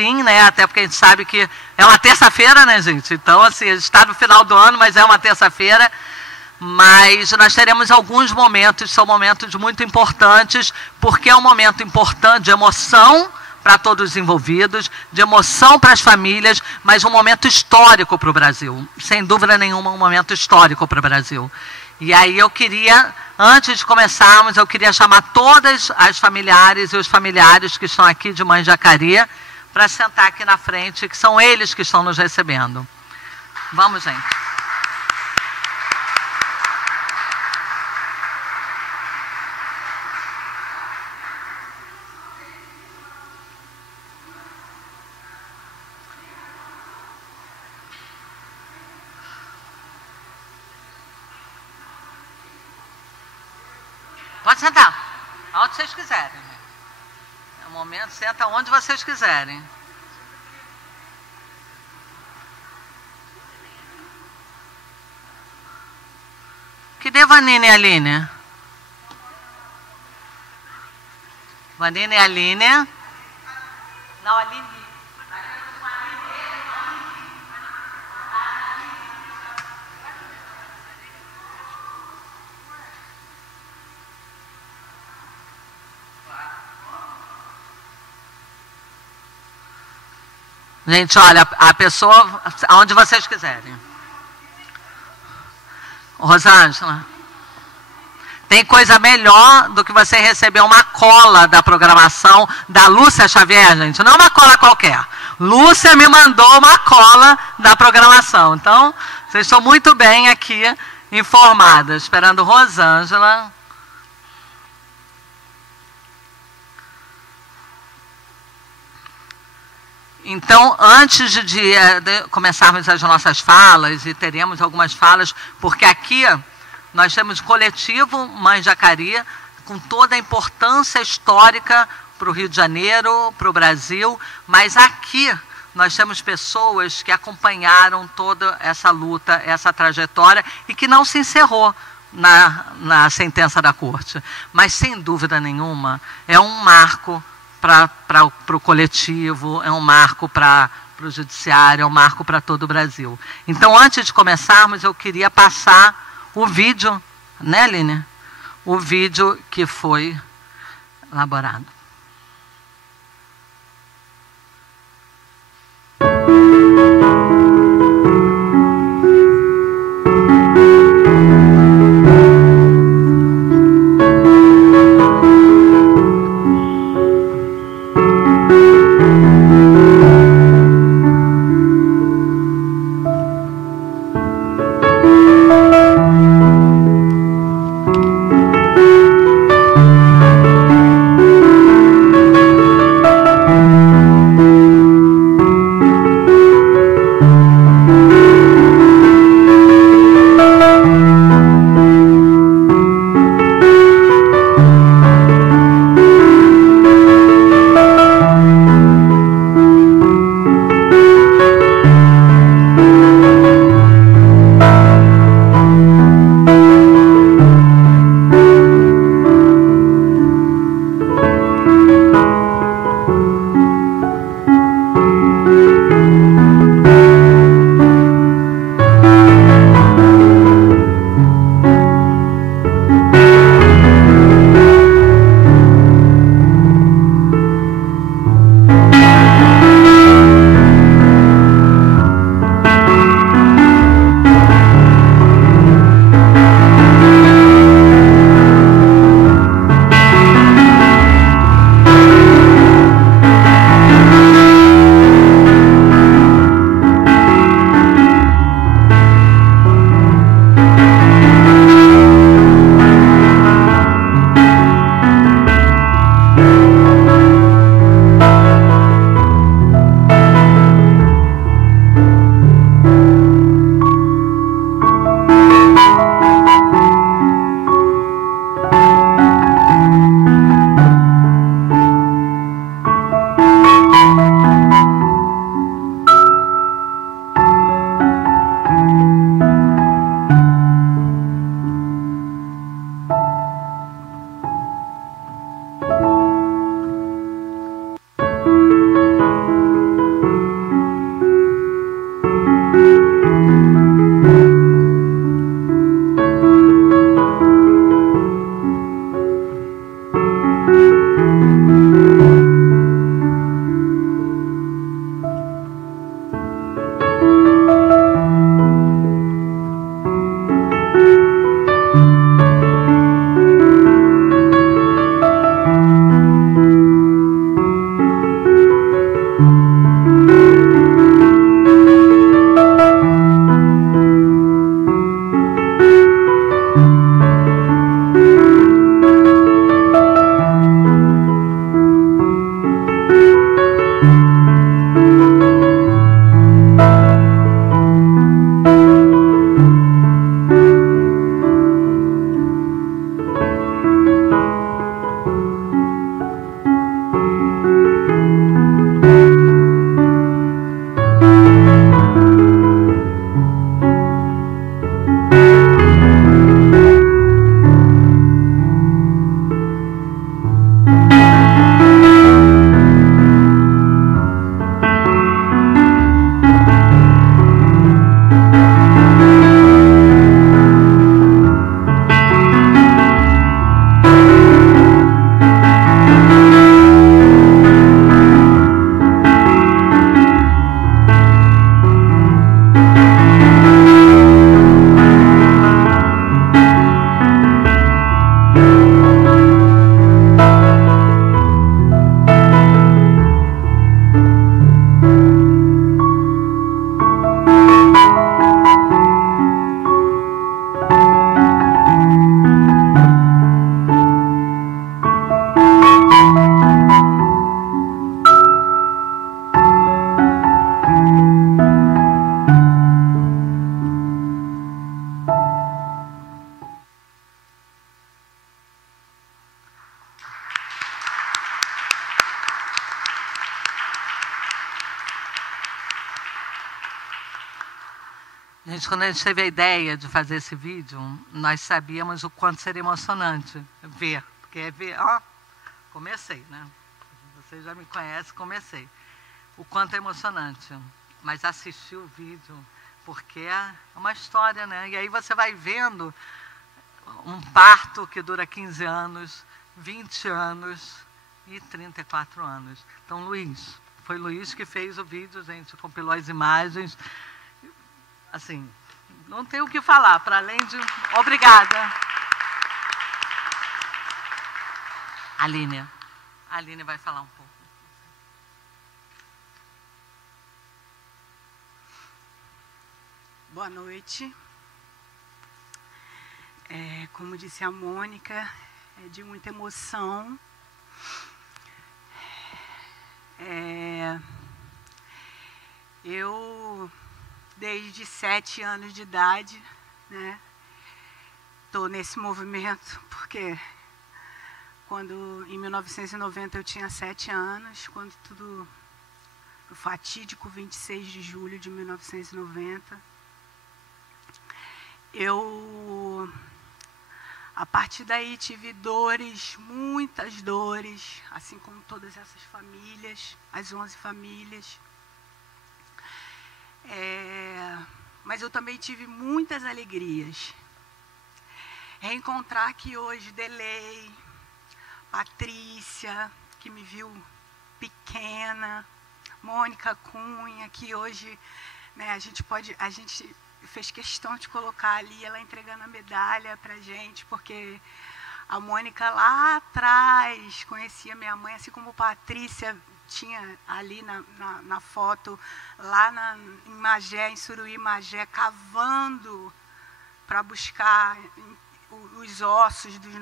sim, né? Até porque a gente sabe que é uma terça-feira, né, gente? Então, assim, a gente está no final do ano, mas é uma terça-feira. Mas nós teremos alguns momentos, são momentos muito importantes, porque é um momento importante de emoção para todos os envolvidos, de emoção para as famílias, mas um momento histórico para o Brasil. Sem dúvida nenhuma, um momento histórico para o Brasil. E aí eu queria, antes de começarmos, eu queria chamar todas as familiares e os familiares que estão aqui de Manjacari para sentar aqui na frente, que são eles que estão nos recebendo. Vamos, gente. Pode sentar, aonde vocês quiserem. É o momento, senta onde vocês quiserem. Cadê Vanina e Aline? Vanina e Aline? Não, Aline. Gente, olha, a pessoa, aonde vocês quiserem. Rosângela, tem coisa melhor do que você receber uma cola da programação da Lúcia Xavier, gente. Não uma cola qualquer. Lúcia me mandou uma cola da programação. Então, vocês estão muito bem aqui informadas. Esperando Rosângela. Então, antes de começarmos as nossas falas, e teremos algumas falas, porque aqui nós temos o coletivo Manjacari, com toda a importância histórica para o Rio de Janeiro, para o Brasil, mas aqui nós temos pessoas que acompanharam toda essa luta, essa trajetória, e que não se encerrou na sentença da corte. Mas, sem dúvida nenhuma, é um marco para o coletivo, é um marco para o judiciário, é um marco para todo o Brasil. Então, antes de começarmos, eu queria passar o vídeo, né, Aline? O vídeo que foi elaborado. Gente, quando a gente teve a ideia de fazer esse vídeo, nós sabíamos o quanto seria emocionante ver. Porque é ver, ó, comecei, né? Você já me conhece, comecei. O quanto é emocionante. Mas assistir o vídeo, porque é uma história, né? E aí você vai vendo um parto que dura 15 anos, 20 anos e 34 anos. Então, Luiz, foi Luiz que fez o vídeo, gente, compilou as imagens. Assim, não tenho o que falar, para além de... Obrigada. Aline. A Aline vai falar um pouco. Boa noite. Como disse a Mônica, é de muita emoção. Eu, desde 7 anos de idade, né, estou nesse movimento, porque quando, em 1990, eu tinha 7 anos, quando tudo, o fatídico 26 de julho de 1990, a partir daí, tive dores, muitas dores, assim como todas essas famílias, as 11 famílias. Mas eu também tive muitas alegrias. Reencontrar aqui hoje Delei, Patrícia, que me viu pequena, Mônica Cunha, que hoje, né, a gente fez questão de colocar ali, ela entregando a medalha para a gente, porque a Mônica lá atrás conhecia minha mãe, assim como Patrícia tinha ali na foto, lá em Magé, em Suruí, Magé, cavando para buscar os ossos dos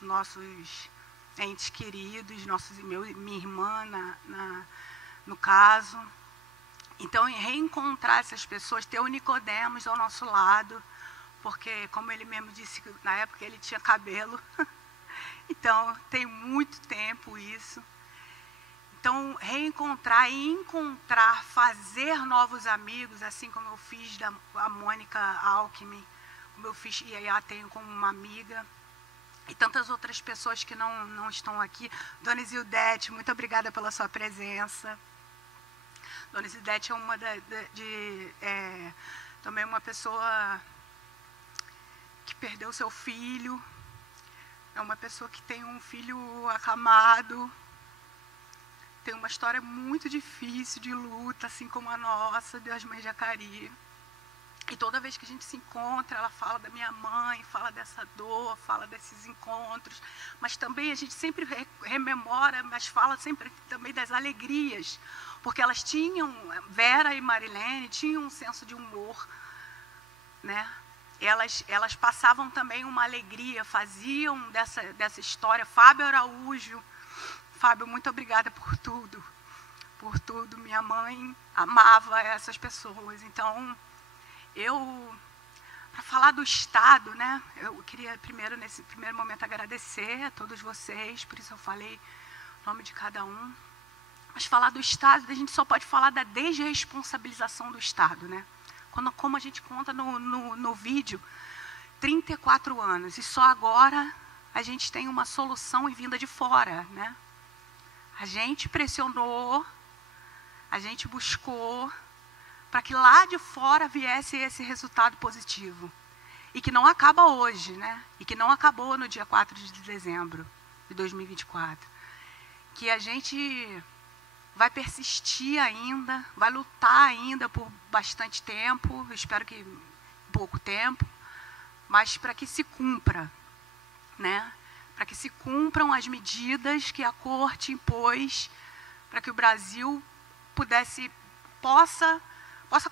nossos entes queridos, minha irmã, no caso. Então, reencontrar essas pessoas, ter o Nicodemos ao nosso lado, porque, como ele mesmo disse, na época ele tinha cabelo. Então, tem muito tempo isso. Então, reencontrar e encontrar, fazer novos amigos, assim como eu fiz a Mônica Alckmin, como eu fiz e a tenho como uma amiga, e tantas outras pessoas que não estão aqui. Dona Isildete, muito obrigada pela sua presença. Dona Isildete é uma também uma pessoa que perdeu seu filho, é uma pessoa que tem um filho acamado, tem uma história muito difícil de luta, assim como a nossa, das Mães de Acari. E toda vez que a gente se encontra, ela fala da minha mãe, fala dessa dor, fala desses encontros. Mas também a gente sempre rememora, mas fala sempre também das alegrias. porque elas tinham, Vera e Marilene, tinham um senso de humor, né? Elas passavam também uma alegria, faziam dessa história. Fábio Araújo, Fábio, muito obrigada por tudo, por tudo. Minha mãe amava essas pessoas. Então, para falar do Estado, né, eu queria primeiro, nesse primeiro momento, agradecer a todos vocês, por isso eu falei o nome de cada um. Mas falar do Estado, a gente só pode falar da desresponsabilização do Estado, né? Como a gente conta no vídeo, 34 anos, e só agora a gente tem uma solução e vinda de fora, né? A gente pressionou, a gente buscou para que lá de fora viesse esse resultado positivo. E que não acaba hoje, né? E que não acabou no dia 4 de dezembro de 2024. Que a gente vai persistir ainda, vai lutar ainda por bastante tempo, espero que pouco tempo, mas para que se cumpra, né? Para que se cumpram as medidas que a Corte impôs, para que o Brasil possa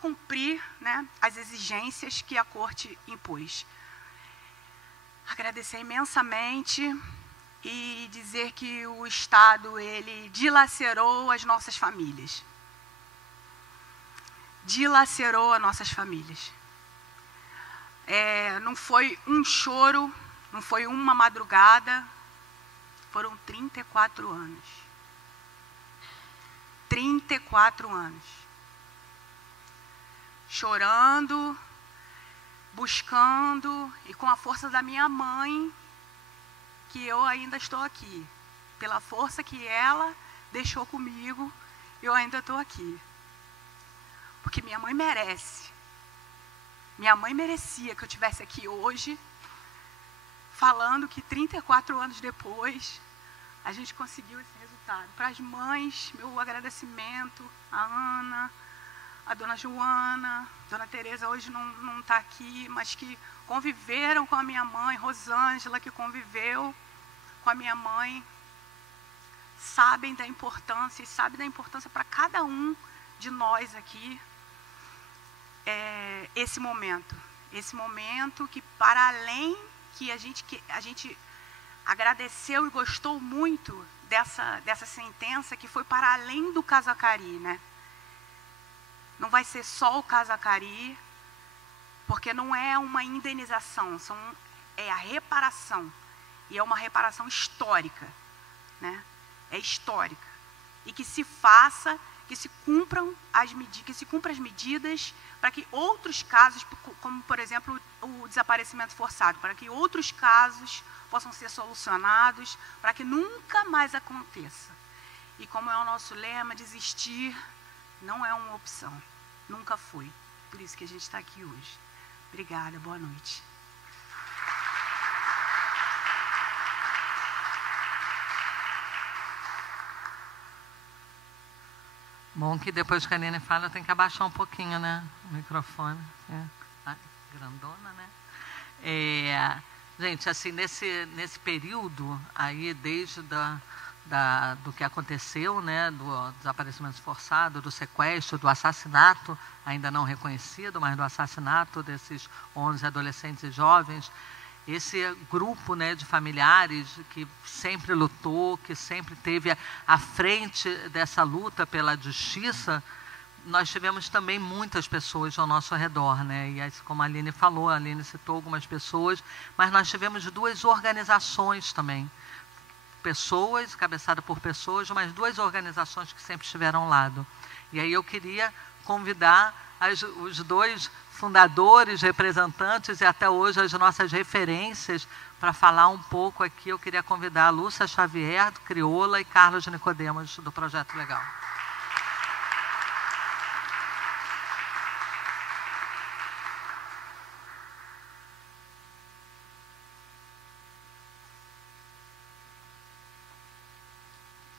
cumprir, né, as exigências que a Corte impôs. Agradecer imensamente e dizer que o Estado, ele dilacerou as nossas famílias. Dilacerou as nossas famílias. Não foi um choro, não foi uma madrugada, foram 34 anos. 34 anos. Chorando, buscando, e com a força da minha mãe, que eu ainda estou aqui. Pela força que ela deixou comigo, eu ainda estou aqui. Porque minha mãe merece. Minha mãe merecia que eu estivesse aqui hoje, falando que 34 anos depois, a gente conseguiu esse resultado. Para as mães, meu agradecimento, a Ana, a dona Joana, dona Tereza hoje não está aqui, mas que conviveram com a minha mãe, Rosângela, que conviveu com a minha mãe, sabem da importância, e sabem da importância para cada um de nós aqui, esse momento que, para além que a gente agradeceu e gostou muito dessa sentença, que foi para além do caso Acari, né? Não vai ser só o caso Acari, porque não é uma indenização, é a reparação. E é uma reparação histórica, né? É histórica. E que se faça, que se cumpram as medidas para que outros casos, como por exemplo o desaparecimento forçado, para que outros casos possam ser solucionados, para que nunca mais aconteça. E como é o nosso lema, desistir não é uma opção. Nunca foi. Por isso que a gente está aqui hoje. Obrigada, boa noite. Bom que depois que a Aline fala, eu tenho que abaixar um pouquinho, né, o microfone. Grandona, né? Gente, assim, nesse período aí, desde do que aconteceu, né, do desaparecimento forçado, do sequestro, do assassinato, ainda não reconhecido, mas do assassinato desses 11 adolescentes e jovens, esse grupo, né, de familiares que sempre lutou, que sempre esteve à frente dessa luta pela justiça, nós tivemos também muitas pessoas ao nosso redor, né? E como a Aline falou, a Aline citou algumas pessoas, mas nós tivemos 2 organizações também, pessoas, cabeçada por pessoas, mas 2 organizações que sempre estiveram ao lado. E aí eu queria convidar os 2 fundadores, representantes e até hoje as nossas referências para falar um pouco aqui. Eu queria convidar a Lúcia Xavier, do Crioula, e Carlos Nicodemos, do Projeto Legal.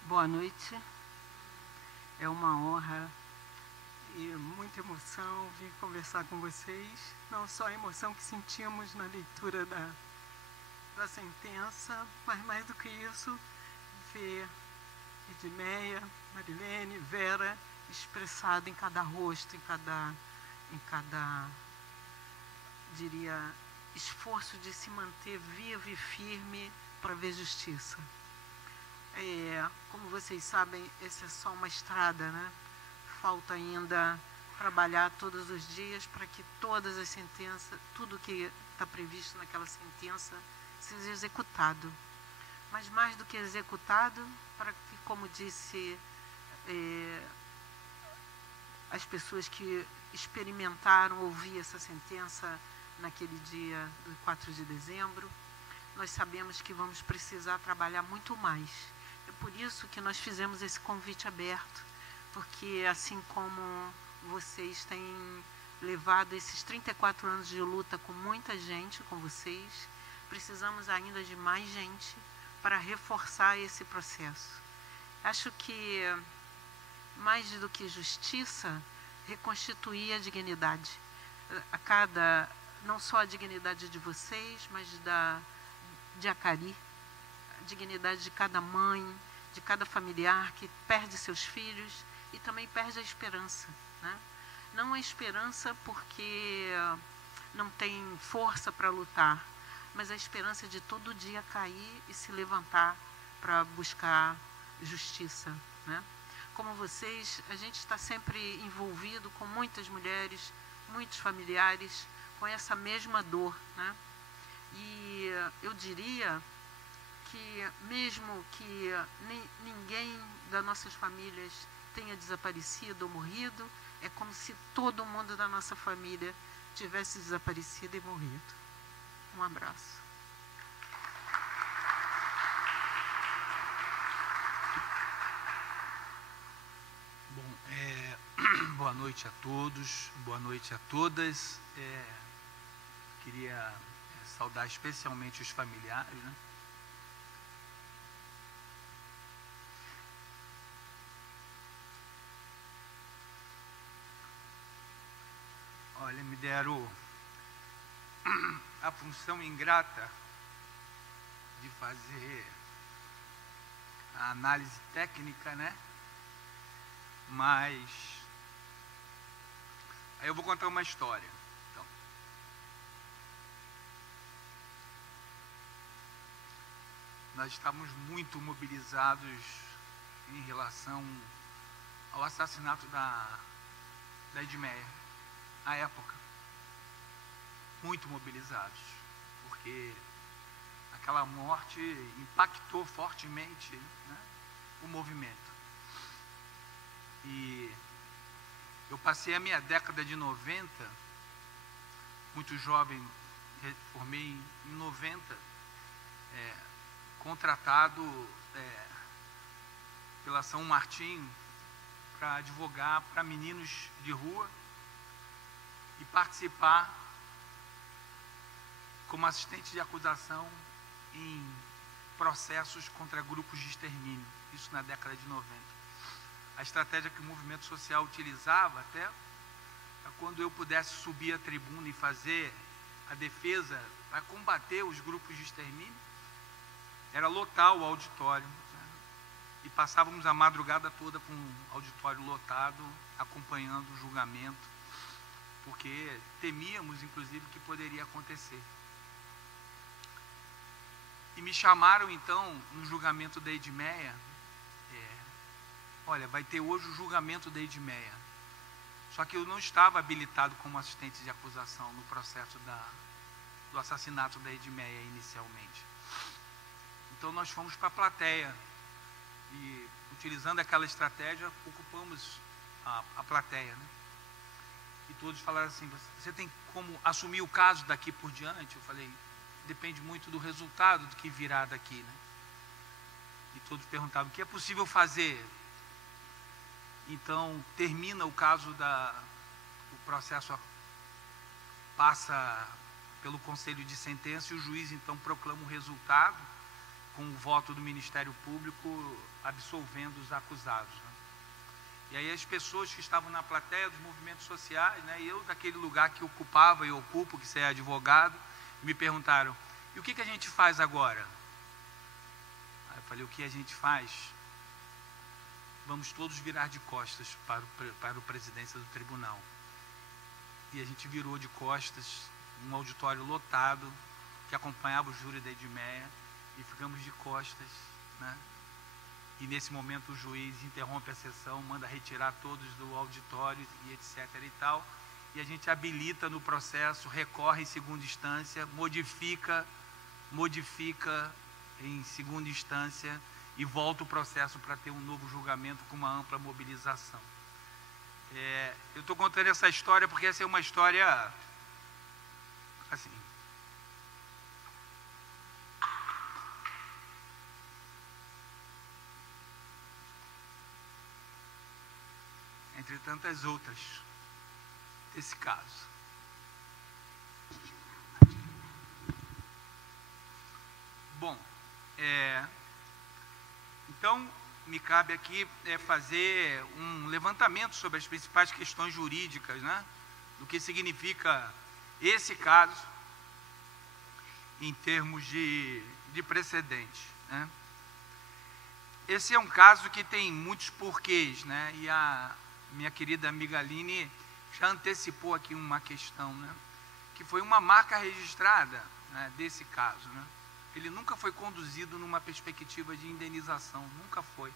Boa noite. É uma honra e muita emoção vir conversar com vocês. Não só a emoção que sentimos na leitura da sentença, mas mais do que isso, ver Edmeia, Marilene, Vera expressado em cada rosto, em cada, diria, esforço de se manter vivo e firme para ver justiça. Como vocês sabem, essa é só uma estrada, né? Falta ainda trabalhar todos os dias para que todas as sentenças, tudo que está previsto naquela sentença, seja executado. Mas mais do que executado, para que, como disse as pessoas que experimentaram ouvir essa sentença naquele dia do 4 de dezembro, nós sabemos que vamos precisar trabalhar muito mais. É por isso que nós fizemos esse convite aberto, porque assim como vocês têm levado esses 34 anos de luta com muita gente, com vocês, precisamos ainda de mais gente para reforçar esse processo. Acho que, mais do que justiça, reconstituir a dignidade. Não só a dignidade de vocês, mas de Acari, a dignidade de cada mãe, de cada familiar que perde seus filhos e também perde a esperança, né? Não a esperança porque não tem força para lutar, mas a esperança de todo dia cair e se levantar para buscar justiça, né? Como vocês, a gente está sempre envolvido com muitas mulheres, muitos familiares com essa mesma dor, né? E eu diria que mesmo que ninguém das nossas famílias tenha desaparecido ou morrido, é como se todo mundo da nossa família tivesse desaparecido e morrido. Um abraço. Bom, boa noite a todos, boa noite a todas. Queria saudar especialmente os familiares, né? Olha, me deram a função ingrata de fazer a análise técnica, né? Mas aí eu vou contar uma história. Então, nós estávamos muito mobilizados em relação ao assassinato da Edmeia, à época. Muito mobilizados, porque aquela morte impactou fortemente, né, o movimento. E eu passei a minha década de 90, muito jovem, formei em 90, contratado pela São Martinho para advogar para meninos de rua e participar como assistente de acusação em processos contra grupos de extermínio, isso na década de 90. A estratégia que o movimento social utilizava até quando eu pudesse subir à tribuna e fazer a defesa para combater os grupos de extermínio, era lotar o auditório, né? E passávamos a madrugada toda com o auditório lotado, acompanhando o julgamento, porque temíamos, inclusive, que poderia acontecer. E me chamaram, então, no julgamento da Edmeia. Olha, vai ter hoje o julgamento da Edmeia. Só que eu não estava habilitado como assistente de acusação no processo do assassinato da Edmeia inicialmente. Então nós fomos para a plateia e, utilizando aquela estratégia, ocupamos a plateia, né? E todos falaram assim: você tem como assumir o caso daqui por diante? Eu falei: depende muito do resultado do que virá daqui, né? E todos perguntavam: o que é possível fazer? Então termina o caso o processo passa pelo conselho de sentença e o juiz então proclama o resultado com o voto do Ministério Público absolvendo os acusados, né? E aí as pessoas que estavam na plateia dos movimentos sociais, né, e eu daquele lugar que ocupava e ocupo, que é advogado, me perguntaram: e o que a gente faz agora? Aí eu falei: o que a gente faz? vamos todos virar de costas para o presidência do tribunal. E a gente virou de costas, um auditório lotado, que acompanhava o júri da Edmeia, e ficamos de costas, né? E nesse momento o juiz interrompe a sessão, manda retirar todos do auditório e etc. e tal, e a gente habilita no processo, recorre em segunda instância, modifica em segunda instância e volta o processo para ter um novo julgamento com uma ampla mobilização. Eu estou contando essa história porque essa é uma história assim, entre tantas outras desse caso. Bom, então me cabe aqui fazer um levantamento sobre as principais questões jurídicas, né, do que significa esse caso em termos de precedente, né. Esse é um caso que tem muitos porquês, né, e a minha querida amiga Aline já antecipou aqui uma questão, né, que foi uma marca registrada, né, desse caso, né. Ele nunca foi conduzido numa perspectiva de indenização, nunca foi.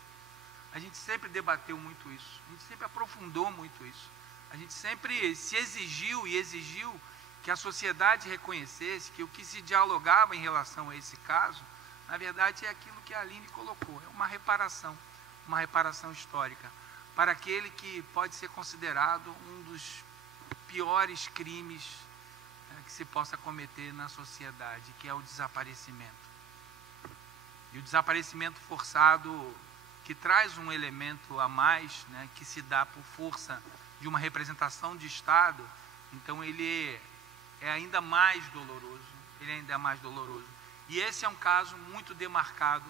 A gente sempre debateu muito isso, a gente sempre aprofundou muito isso. A gente sempre se exigiu e exigiu que a sociedade reconhecesse que o que se dialogava em relação a esse caso, na verdade, é aquilo que a Aline colocou, é uma reparação histórica, para aquele que pode ser considerado um dos piores crimes que se possa cometer na sociedade, que é o desaparecimento. E o desaparecimento forçado, que traz um elemento a mais, né, que se dá por força de uma representação de Estado, então ele é ainda mais doloroso, E esse é um caso muito demarcado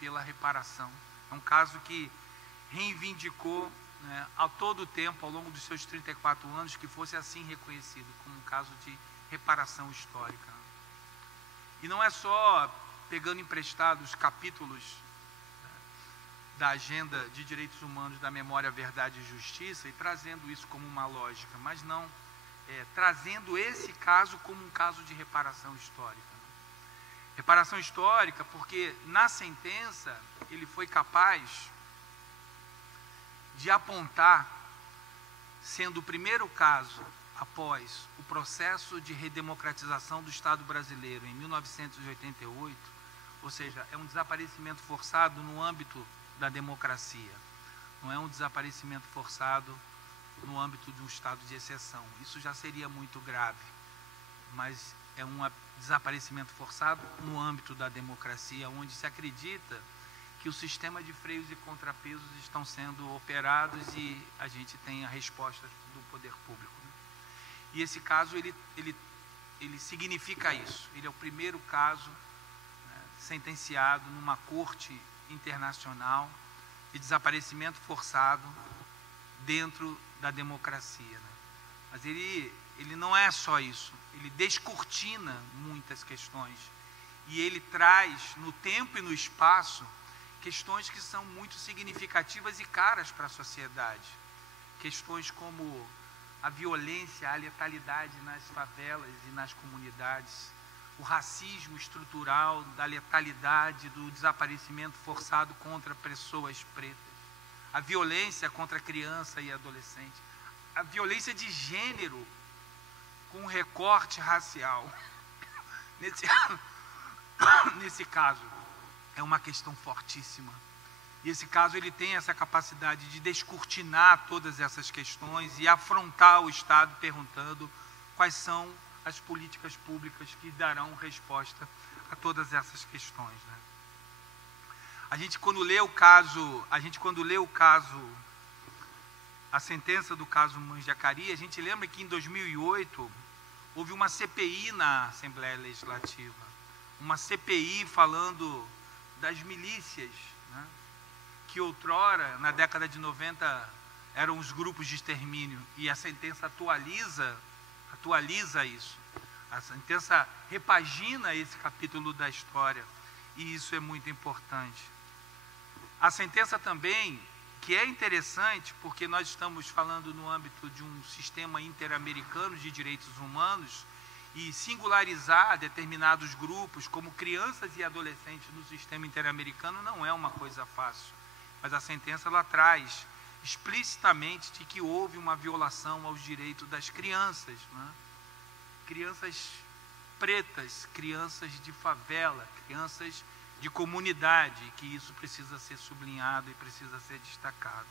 pela reparação. É um caso que reivindicou, né, a todo tempo, ao longo dos seus 34 anos, que fosse assim reconhecido como um caso de reparação histórica. E não é só pegando emprestados os capítulos da agenda de direitos humanos da memória, verdade e justiça e trazendo isso como uma lógica, mas não trazendo esse caso como um caso de reparação histórica. Reparação histórica porque na sentença ele foi capaz de apontar, sendo o primeiro caso após o processo de redemocratização do Estado brasileiro em 1988, ou seja, é um desaparecimento forçado no âmbito da democracia, não é um desaparecimento forçado no âmbito de um estado de exceção. Isso já seria muito grave, mas é um desaparecimento forçado no âmbito da democracia, onde se acredita que o sistema de freios e contrapesos estão sendo operados e a gente tem a resposta do poder público. E esse caso, ele significa isso. Ele é o primeiro caso, né, sentenciado numa corte internacional de desaparecimento forçado dentro da democracia, né? Mas ele não é só isso. Ele descortina muitas questões. E ele traz, no tempo e no espaço, questões que são muito significativas e caras para a sociedade. Questões como a violência, a letalidade nas favelas e nas comunidades, o racismo estrutural, da letalidade, do desaparecimento forçado contra pessoas pretas, a violência contra criança e adolescente, a violência de gênero com recorte racial. Nesse caso, é uma questão fortíssima. E esse caso ele tem essa capacidade de descortinar todas essas questões e afrontar o Estado perguntando quais são as políticas públicas que darão resposta a todas essas questões, né? A gente quando lê o caso, a sentença do caso Manjacari, a gente lembra que em 2008 houve uma CPI na Assembleia Legislativa, uma CPI falando das milícias, né, que outrora, na década de 90, eram os grupos de extermínio, e a sentença atualiza isso. A sentença repagina esse capítulo da história, e isso é muito importante. A sentença também que é interessante porque nós estamos falando no âmbito de um sistema interamericano de direitos humanos, e singularizar determinados grupos, como crianças e adolescentes no sistema interamericano, não é uma coisa fácil. Mas a sentença ela traz explicitamente de que houve uma violação aos direitos das crianças, né? Crianças pretas, crianças de favela, crianças de comunidade, que isso precisa ser sublinhado e precisa ser destacado.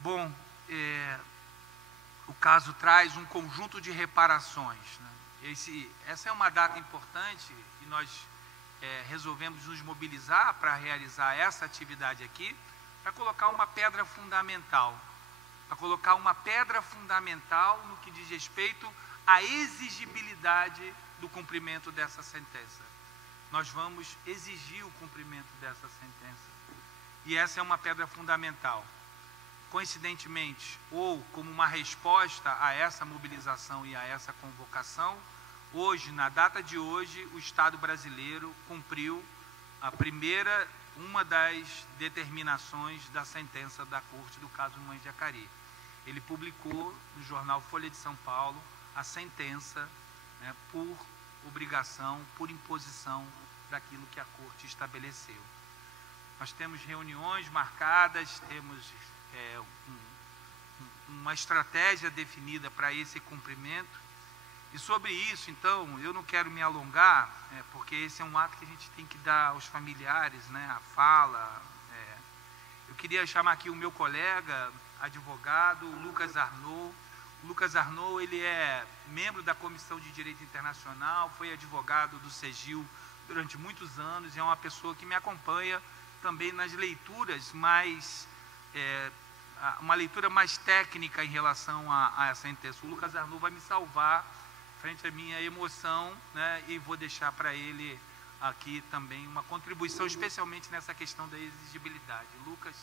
Bom, o caso traz um conjunto de reparações, né? Essa é uma data importante e nós resolvemos nos mobilizar para realizar essa atividade aqui, para colocar uma pedra fundamental, no que diz respeito à exigibilidade do cumprimento dessa sentença. Nós vamos exigir o cumprimento dessa sentença. E essa é uma pedra fundamental. Coincidentemente, ou como uma resposta a essa mobilização e a essa convocação, hoje, na data de hoje, o Estado brasileiro cumpriu uma das determinações da sentença da Corte do caso Mãe de Acari. Ele publicou no jornal Folha de São Paulo a sentença, né, por obrigação, por imposição daquilo que a Corte estabeleceu. Nós temos reuniões marcadas, temos uma estratégia definida para esse cumprimento. E sobre isso, então, eu não quero me alongar, porque esse é um ato que a gente tem que dar aos familiares, né, a fala. Eu queria chamar aqui o meu colega, advogado, Lucas Arnaud. O Lucas Arnaud, ele é membro da Comissão de Direito Internacional, foi advogado do CEGIL durante muitos anos, e é uma pessoa que me acompanha também nas leituras mais... uma leitura mais técnica em relação a essa sentença. O Lucas Arnaud vai me salvar frente à minha emoção, né, e vou deixar para ele aqui também uma contribuição, especialmente nessa questão da exigibilidade. Lucas.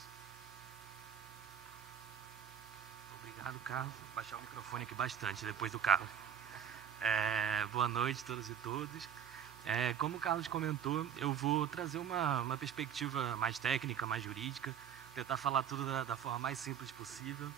Obrigado, Carlos. Vou baixar o microfone aqui bastante depois do Carlos. Boa noite a todos e todas. Como o Carlos comentou, eu vou trazer uma perspectiva mais técnica, mais jurídica, tentar falar tudo da forma mais simples possível.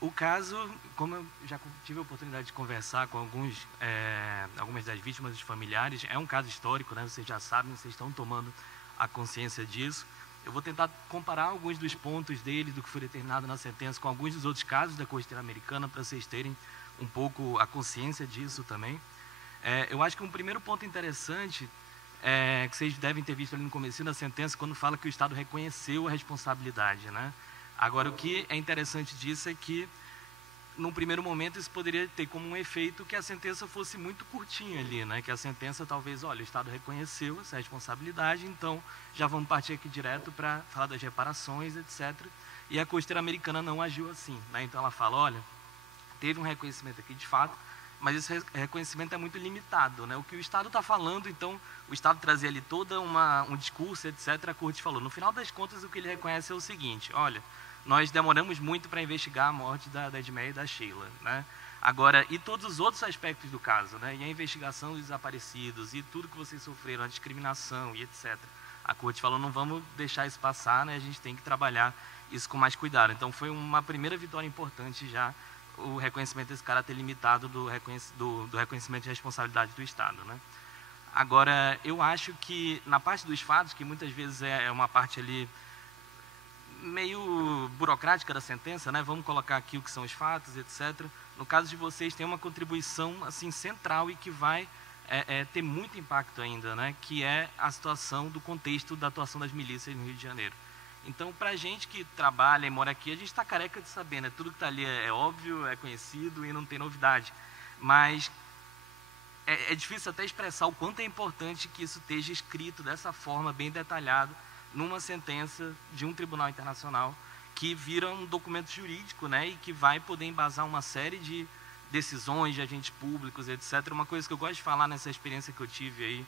O caso, como eu já tive a oportunidade de conversar com algumas das vítimas e dos familiares, é um caso histórico, né? Vocês já sabem, vocês estão tomando a consciência disso. Eu vou tentar comparar alguns dos pontos dele, do que foi determinado na sentença, com alguns dos outros casos da Corte Interamericana, para vocês terem um pouco a consciência disso também. Eu acho que um primeiro ponto interessante que vocês devem ter visto ali no começo da sentença, quando fala que o Estado reconheceu a responsabilidade, né? Agora, o que é interessante disso é que, num primeiro momento, isso poderia ter como um efeito que a sentença fosse muito curtinha ali, né? Que a sentença, talvez, olha, o Estado reconheceu essa responsabilidade, então já vamos partir aqui direto para falar das reparações, etc. E a Corte Interamericana não agiu assim, né? Então ela fala, olha, teve um reconhecimento aqui de fato, mas esse reconhecimento é muito limitado, né? O que o Estado está falando, então, o Estado trazia ali todo um discurso, etc., a Corte falou. No final das contas, o que ele reconhece é o seguinte, olha, nós demoramos muito para investigar a morte da Edmeia e da Sheila, né? Agora, e todos os outros aspectos do caso, né? E a investigação dos desaparecidos, e tudo que vocês sofreram, a discriminação e etc. A Corte falou, não vamos deixar isso passar, né? A gente tem que trabalhar isso com mais cuidado. Então, foi uma primeira vitória importante já, o reconhecimento desse caráter limitado do reconhecimento de responsabilidade do Estado, né? Agora, eu acho que na parte dos fatos, que muitas vezes é uma parte ali meio burocrática da sentença, né? Vamos colocar aqui o que são os fatos, etc. No caso de vocês, tem uma contribuição assim central e que vai ter muito impacto ainda, né? Que é a situação do contexto da atuação das milícias no Rio de Janeiro. Então, para a gente que trabalha e mora aqui, a gente está careca de saber, né? Tudo que está ali é óbvio, é conhecido e não tem novidade. Mas é difícil até expressar o quanto é importante que isso esteja escrito dessa forma, bem detalhado, numa sentença de um tribunal internacional, que vira um documento jurídico, né? E que vai poder embasar uma série de decisões de agentes públicos, etc. Uma coisa que eu gosto de falar nessa experiência que eu tive aí,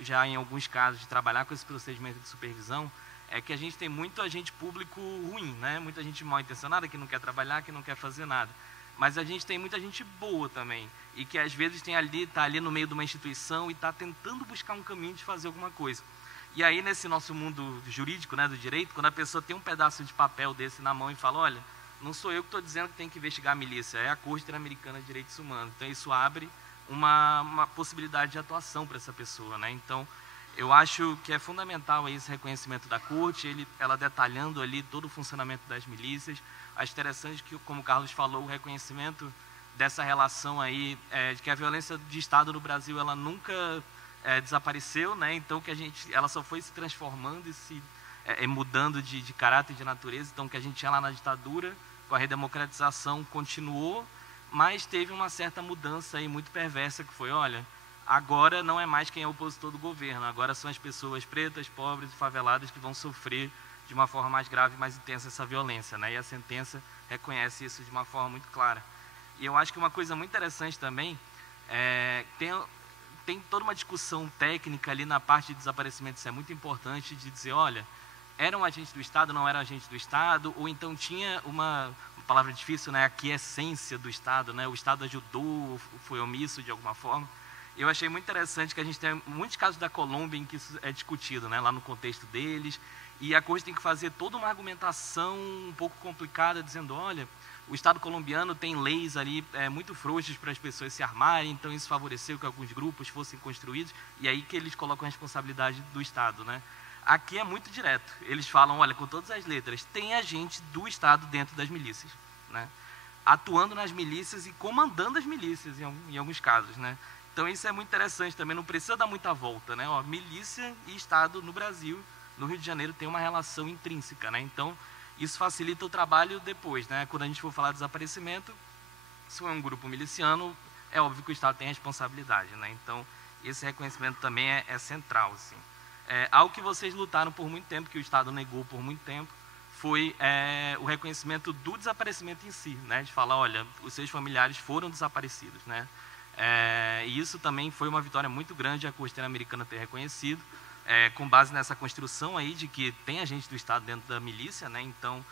já em alguns casos de trabalhar com esse procedimento de supervisão, é que a gente tem muito agente público ruim, né? Muita gente mal intencionada que não quer trabalhar, que não quer fazer nada. Mas a gente tem muita gente boa também, e que às vezes está ali no meio de uma instituição e está tentando buscar um caminho de fazer alguma coisa. E aí, nesse nosso mundo jurídico, né, do direito, quando a pessoa tem um pedaço de papel desse na mão e fala, olha, não sou eu que estou dizendo que tem que investigar a milícia, é a Corte Interamericana de Direitos Humanos. Então, isso abre uma possibilidade de atuação para essa pessoa, né? Então, eu acho que é fundamental esse reconhecimento da Corte, ela detalhando ali todo o funcionamento das milícias. Acho interessante que, como o Carlos falou, o reconhecimento dessa relação aí, de que a violência de Estado no Brasil, ela nunca desapareceu, né? Então, ela só foi se transformando e se mudando de caráter e de natureza. Então, que a gente tinha lá na ditadura, com a redemocratização, continuou, mas teve uma certa mudança aí muito perversa, que foi, olha, agora não é mais quem é opositor do governo, agora são as pessoas pretas, pobres e faveladas que vão sofrer de uma forma mais grave e mais intensa essa violência, né? E a sentença reconhece isso de uma forma muito clara. E eu acho que uma coisa muito interessante também, tem toda uma discussão técnica ali na parte de desaparecimento, isso é muito importante, de dizer, olha, eram agentes do Estado, não eram agentes do Estado, ou então tinha uma palavra difícil, né, a quiescência do Estado, né, o Estado ajudou, foi omisso de alguma forma. Eu achei muito interessante que a gente tem muitos casos da Colômbia em que isso é discutido, né, lá no contexto deles, e a Corte tem que fazer toda uma argumentação um pouco complicada, dizendo, olha, o Estado colombiano tem leis ali muito frouxas para as pessoas se armarem, então isso favoreceu que alguns grupos fossem construídos, e aí que eles colocam a responsabilidade do Estado, né. Aqui é muito direto, eles falam, olha, com todas as letras, tem agente do Estado dentro das milícias, né, atuando nas milícias e comandando as milícias em alguns casos, né. Então isso é muito interessante também, não precisa dar muita volta, né, ó, milícia e Estado no Brasil, no Rio de Janeiro tem uma relação intrínseca, né, então isso facilita o trabalho depois, né, quando a gente for falar de desaparecimento, se for um grupo miliciano, é óbvio que o Estado tem responsabilidade, né, então esse reconhecimento também é central, assim. Algo que vocês lutaram por muito tempo, que o Estado negou por muito tempo, foi o reconhecimento do desaparecimento em si, né? De falar, olha, os seus familiares foram desaparecidos, né? E isso também foi uma vitória muito grande a Corte Interamericana ter reconhecido, com base nessa construção aí de que tem agente do Estado dentro da milícia, né? Então,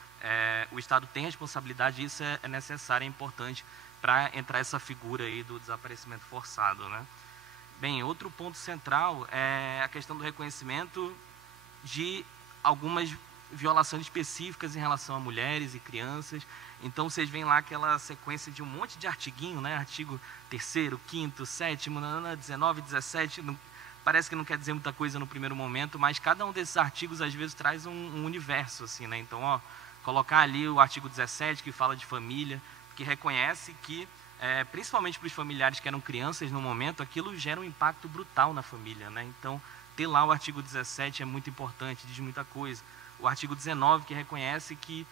o Estado tem responsabilidade e isso é necessário, é importante para entrar essa figura aí do desaparecimento forçado, né? Bem, outro ponto central é a questão do reconhecimento de algumas violações específicas em relação a mulheres e crianças. Então, vocês veem lá aquela sequência de um monte de artiguinho, né? Artigo 3º, 5º, 7º, 19, 17, parece que não quer dizer muita coisa no primeiro momento, mas cada um desses artigos, às vezes, traz um universo, assim, né? Então, ó, colocar ali o artigo 17, que fala de família, que reconhece que principalmente para os familiares que eram crianças no momento, aquilo gera um impacto brutal na família, né? Então, ter lá o artigo 17 é muito importante, diz muita coisa. O artigo 19, que reconhece que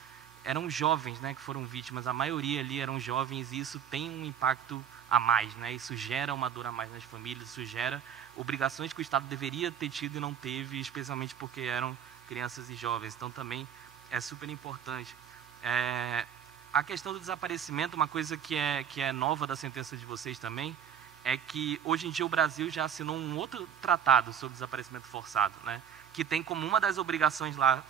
eram jovens, né, que foram vítimas, a maioria ali eram jovens, e isso tem um impacto a mais, né? Isso gera uma dor a mais nas famílias, isso gera obrigações que o Estado deveria ter tido e não teve, especialmente porque eram crianças e jovens. Então, também é super importante. A questão do desaparecimento, uma coisa que é nova da sentença de vocês também, é que hoje em dia o Brasil já assinou um outro tratado sobre desaparecimento forçado, né? Que tem como uma das obrigações lá,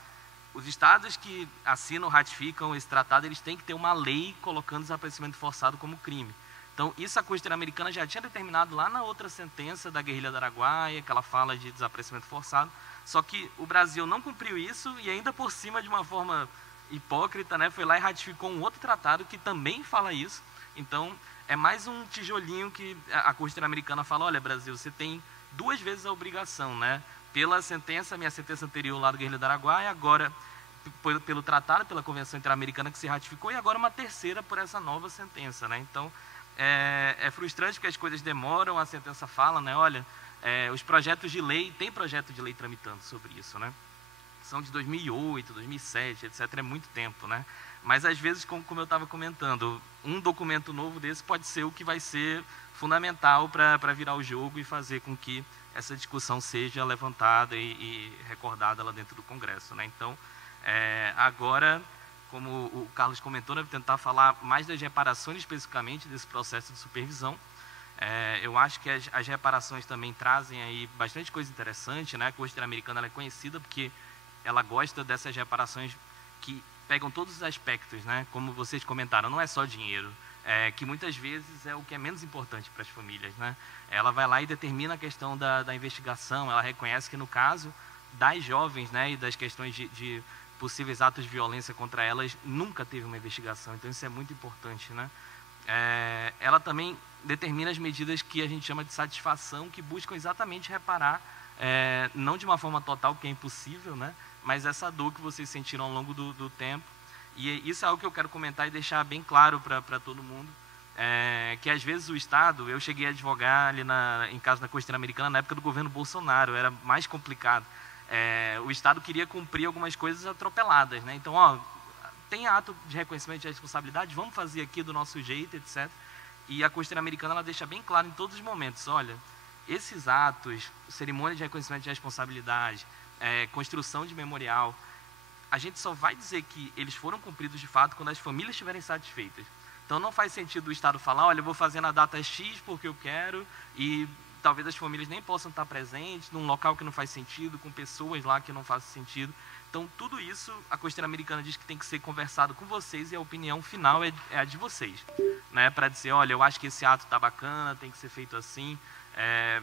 os estados que assinam, ratificam esse tratado, eles têm que ter uma lei colocando desaparecimento forçado como crime. Então, isso a Corte Interamericana já tinha determinado lá na outra sentença da guerrilha do Araguaia, que ela fala de desaparecimento forçado, só que o Brasil não cumpriu isso e ainda por cima, de uma forma hipócrita, né, foi lá e ratificou um outro tratado que também fala isso. Então, é mais um tijolinho que a Corte Interamericana fala, olha, Brasil, você tem 2 vezes a obrigação, né? Pela sentença, minha sentença anterior lá do Guerrilha do Araguaia, agora pelo tratado, pela Convenção Interamericana que se ratificou, e agora uma terceira por essa nova sentença, né? Então, é frustrante porque as coisas demoram, a sentença fala, né? Olha, os projetos de lei, tem projeto de lei tramitando sobre isso, né? São de 2008, 2007, etc. É muito tempo, né? Mas, às vezes, como eu estava comentando, um documento novo desse pode ser o que vai ser fundamental para virar o jogo e fazer com que essa discussão seja levantada e recordada lá dentro do Congresso, né? Então, agora, como o Carlos comentou, né, vou tentar falar mais das reparações especificamente desse processo de supervisão. Eu acho que as reparações também trazem aí bastante coisa interessante, né? A Corte Interamericana ela é conhecida porque ela gosta dessas reparações que pegam todos os aspectos, né? Como vocês comentaram, não é só dinheiro, que muitas vezes é o que é menos importante para as famílias, né? Ela vai lá e determina a questão da investigação, ela reconhece que no caso das jovens, né, e das questões de possíveis atos de violência contra elas, nunca teve uma investigação. Então isso é muito importante, né? Ela também determina as medidas que a gente chama de satisfação, que buscam exatamente reparar, não de uma forma total, que é impossível, né, mas essa dor que vocês sentiram ao longo do tempo. E isso é algo que eu quero comentar e deixar bem claro para todo mundo, que às vezes o Estado, eu cheguei a advogar ali em caso da Costeira Americana na época do governo Bolsonaro, era mais complicado. O Estado queria cumprir algumas coisas atropeladas, né? Então, tem ato de reconhecimento de responsabilidade, vamos fazer aqui do nosso jeito, etc. E a Costeira Americana, ela deixa bem claro em todos os momentos, olha, esses atos, cerimônia de reconhecimento de responsabilidade, construção de memorial, a gente só vai dizer que eles foram cumpridos de fato quando as famílias estiverem satisfeitas. Então não faz sentido o Estado falar, olha, eu vou fazer na data X porque eu quero, e talvez as famílias nem possam estar presentes, num local que não faz sentido, com pessoas lá que não fazem sentido. Então tudo isso, a Costeira Americana diz que tem que ser conversado com vocês e a opinião final é a de vocês, né? Para dizer, olha, eu acho que esse ato está bacana, tem que ser feito assim,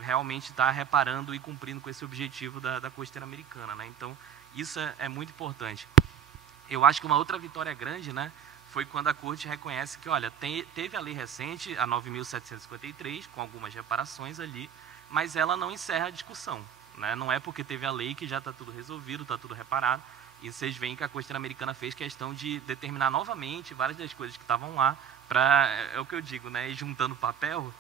realmente está reparando e cumprindo com esse objetivo da Costeira Americana, né? Então isso é muito importante. Eu acho que uma outra vitória grande, né, foi quando a Corte reconhece que, olha, teve a lei recente, a 9.753, com algumas reparações ali, mas ela não encerra a discussão, né? Não é porque teve a lei que já está tudo resolvido, está tudo reparado. E vocês veem que a Costeira Americana fez questão de determinar novamente várias das coisas que estavam lá, é o que eu digo, né, ir juntando papel,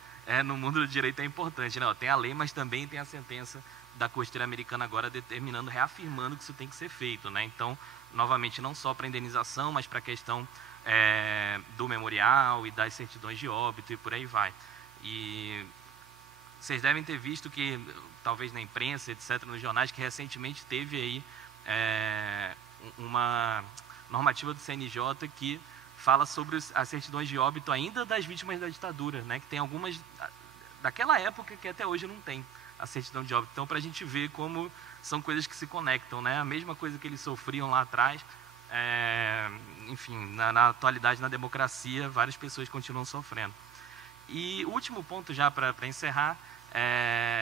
no mundo do direito é importante, né? Ó, tem a lei, mas também tem a sentença da Costeira Americana agora determinando, reafirmando que isso tem que ser feito, né? Então, novamente, não só para indenização, mas para a questão do memorial e das certidões de óbito e por aí vai. E vocês devem ter visto que, talvez na imprensa, etc., nos jornais, que recentemente teve aí uma normativa do CNJ que fala sobre as certidões de óbito ainda das vítimas da ditadura, né? Que tem algumas daquela época que até hoje não tem a certidão de óbito. Então, para a gente ver como são coisas que se conectam, né? A mesma coisa que eles sofriam lá atrás, enfim, na atualidade, na democracia, várias pessoas continuam sofrendo. E o último ponto, já para encerrar,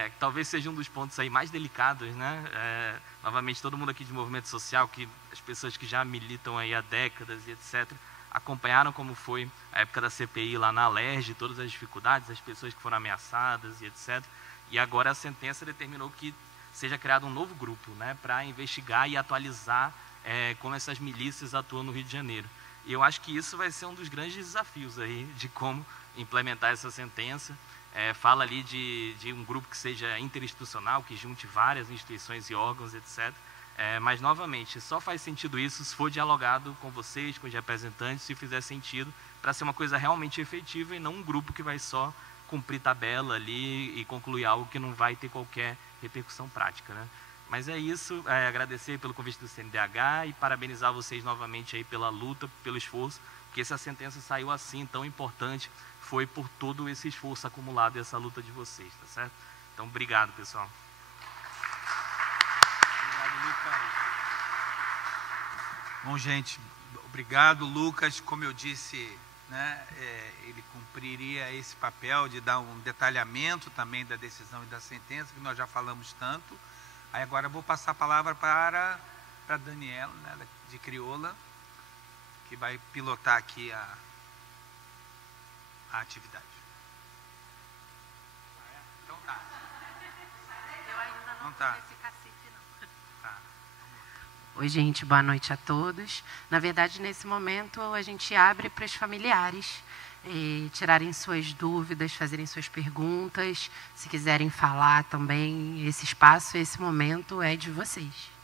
que talvez seja um dos pontos aí mais delicados, né? Novamente, todo mundo aqui de movimento social, que as pessoas que já militam aí há décadas e etc., acompanharam como foi a época da CPI lá na Alerj, todas as dificuldades, as pessoas que foram ameaçadas e etc., e agora a sentença determinou que seja criado um novo grupo, né, para investigar e atualizar como essas milícias atuam no Rio de Janeiro. E eu acho que isso vai ser um dos grandes desafios aí de como implementar essa sentença. Fala ali de um grupo que seja interinstitucional, que junte várias instituições e órgãos, etc. Mas, novamente, só faz sentido isso se for dialogado com vocês, com os representantes, se fizer sentido, para ser uma coisa realmente efetiva e não um grupo que vai só cumprir tabela ali e concluir algo que não vai ter qualquer repercussão prática, né? Mas é isso, agradecer pelo convite do CNDH e parabenizar vocês novamente aí pela luta, pelo esforço, porque essa sentença saiu assim, tão importante, foi por todo esse esforço acumulado e essa luta de vocês, tá certo? Então, obrigado, pessoal. Obrigado, Lucas. Bom, gente, obrigado, Lucas. Como eu disse, né, ele cumpriria esse papel de dar um detalhamento também da decisão e da sentença, que nós já falamos tanto. Aí agora eu vou passar a palavra para a Daniela, né, de Crioula, que vai pilotar aqui a atividade. Então tá. Eu ainda não tá. Esse cacife, não. Tá. Oi, gente, boa noite a todos. Na verdade, nesse momento, a gente abre para os familiares tirarem suas dúvidas, fazerem suas perguntas. Se quiserem falar também, esse espaço, esse momento é de vocês.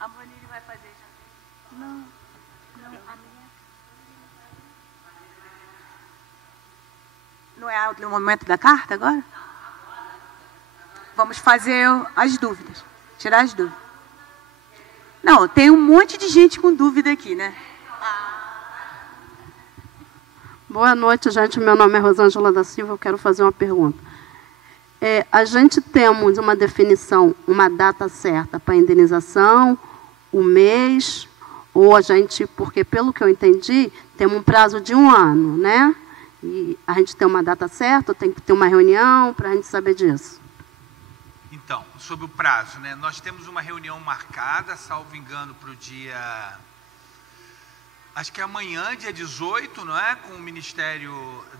A Bonini vai fazer já. Não, a minha. Não é no momento da carta agora? Vamos fazer as dúvidas, tirar as dúvidas. Não, tem um monte de gente com dúvida aqui, né? Boa noite, gente. Meu nome é Rosângela da Silva. Eu quero fazer uma pergunta. a gente temos uma definição, uma data certa para a indenização, o mês, ou a gente, porque pelo que eu entendi, temos um prazo de 1 ano, né? E a gente tem uma data certa, tem que ter uma reunião para a gente saber disso. Então, sobre o prazo, né? Nós temos uma reunião marcada, salvo engano, para o dia... Acho que é amanhã, dia 18, não é? Com o Ministério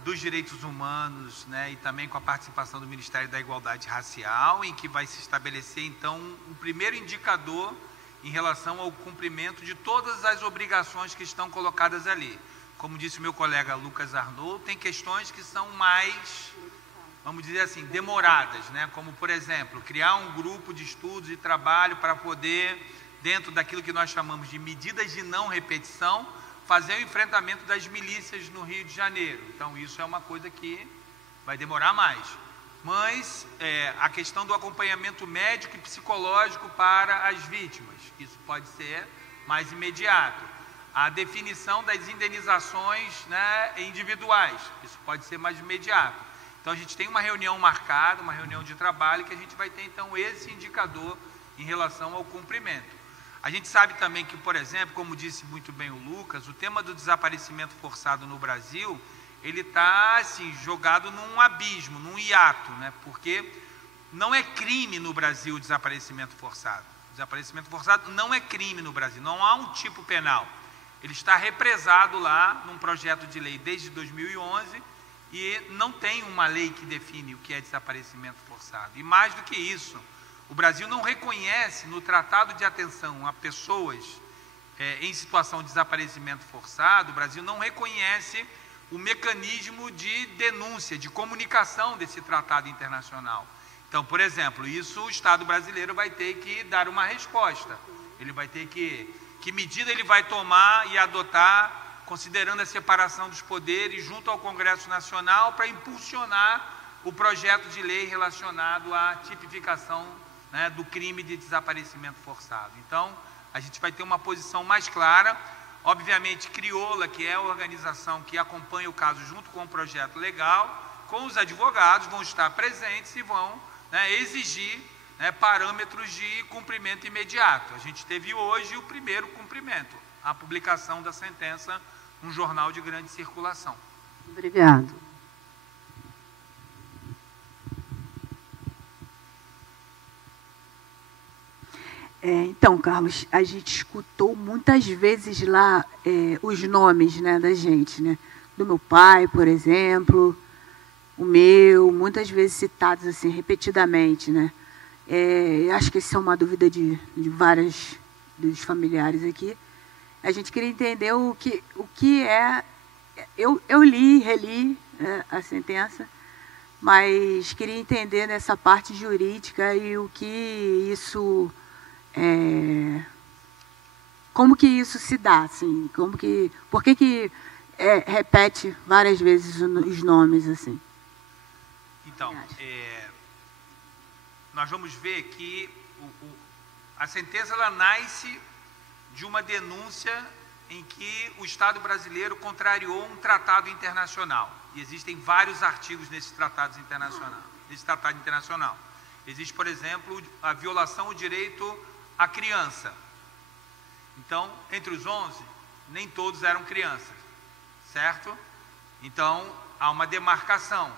dos Direitos Humanos, né? E também com a participação do Ministério da Igualdade Racial, em que vai se estabelecer, então, um primeiro indicador em relação ao cumprimento de todas as obrigações que estão colocadas ali. Como disse o meu colega Lucas Arnaud, tem questões que são mais, vamos dizer assim, demoradas, né? Como, por exemplo, criar um grupo de estudos e trabalho para poder, dentro daquilo que nós chamamos de medidas de não repetição, fazer o enfrentamento das milícias no Rio de Janeiro. Então, isso é uma coisa que vai demorar mais. Mas a questão do acompanhamento médico e psicológico para as vítimas, isso pode ser mais imediato. A definição das indenizações, né, individuais, isso pode ser mais imediato. Então, a gente tem uma reunião marcada, uma reunião de trabalho, que a gente vai ter, então, esse indicador em relação ao cumprimento. A gente sabe também que, por exemplo, como disse muito bem o Lucas, o tema do desaparecimento forçado no Brasil, ele está, assim, jogado num abismo, num hiato, né? Porque não é crime no Brasil o desaparecimento forçado. O desaparecimento forçado não é crime no Brasil, não há um tipo penal. Ele está represado lá num projeto de lei desde 2011 e não tem uma lei que define o que é desaparecimento forçado. E mais do que isso, o Brasil não reconhece no Tratado de Atenção a Pessoas em situação de desaparecimento forçado, o Brasil não reconhece o mecanismo de denúncia, de comunicação desse tratado internacional. Então, por exemplo, isso o Estado brasileiro vai ter que dar uma resposta. Ele vai ter que medida ele vai tomar e adotar, considerando a separação dos poderes junto ao Congresso Nacional, para impulsionar o projeto de lei relacionado à tipificação, né, do crime de desaparecimento forçado. Então, a gente vai ter uma posição mais clara. Obviamente, Crioula, que é a organização que acompanha o caso junto com o projeto legal, com os advogados, vão estar presentes e vão, né, exigir, né, parâmetros de cumprimento imediato. A gente teve hoje o primeiro cumprimento, a publicação da sentença num jornal de grande circulação. Obrigado. Então, Carlos, a gente escutou muitas vezes lá os nomes, né, da gente, né? Do meu pai, por exemplo, o meu, muitas vezes citados assim, repetidamente, né? Acho que essa é uma dúvida de vários dos familiares aqui. A gente queria entender o que é... Eu li, reli a sentença, mas queria entender nessa parte jurídica e o que isso... como que isso se dá, assim? Por que repete várias vezes os nomes, assim? Então, nós vamos ver que a sentença ela nasce de uma denúncia em que o Estado brasileiro contrariou um tratado internacional. E existem vários artigos nesse tratado internacional. Existe, por exemplo, a violação ao direito à criança. Então, entre os 11, nem todos eram crianças, certo? Então, há uma demarcação.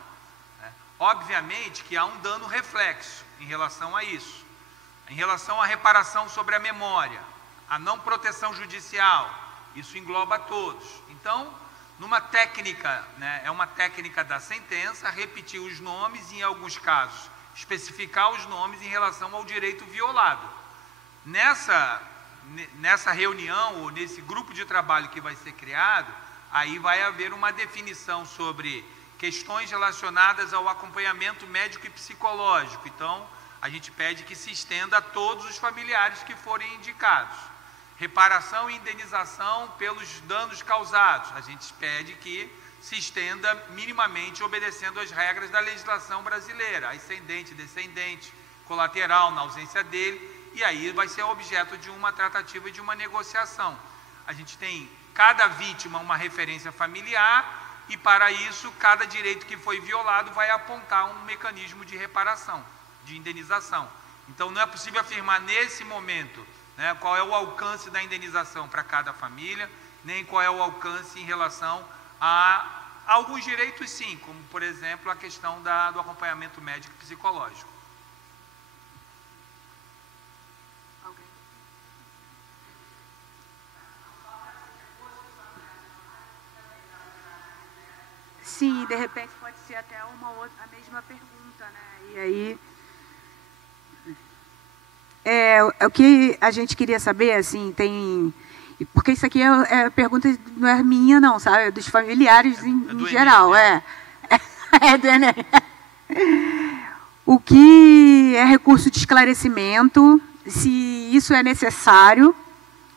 Obviamente que há um dano reflexo em relação a isso. Em relação à reparação sobre a memória, a não proteção judicial, isso engloba todos. Então, numa técnica, né, é uma técnica da sentença, repetir os nomes e, em alguns casos, especificar os nomes em relação ao direito violado. Nessa reunião, ou nesse grupo de trabalho que vai ser criado, aí vai haver uma definição sobre questões relacionadas ao acompanhamento médico e psicológico. Então, a gente pede que se estenda a todos os familiares que forem indicados. Reparação e indenização pelos danos causados. A gente pede que se estenda minimamente obedecendo às regras da legislação brasileira, ascendente, descendente, colateral, na ausência dele, e aí vai ser objeto de uma tratativa e de uma negociação. A gente tem cada vítima uma referência familiar e para isso, cada direito que foi violado vai apontar um mecanismo de reparação, de indenização. Então, não é possível afirmar nesse momento, né, qual é o alcance da indenização para cada família, nem qual é o alcance em relação a alguns direitos, sim, como, por exemplo, a questão do acompanhamento médico e psicológico. Sim, de repente pode ser até a mesma pergunta, né? E aí, o que a gente queria saber, assim, porque isso aqui é pergunta, não é minha não, sabe? É dos familiares em geral, Enem, né? É do Enem. O que é recurso de esclarecimento, se isso é necessário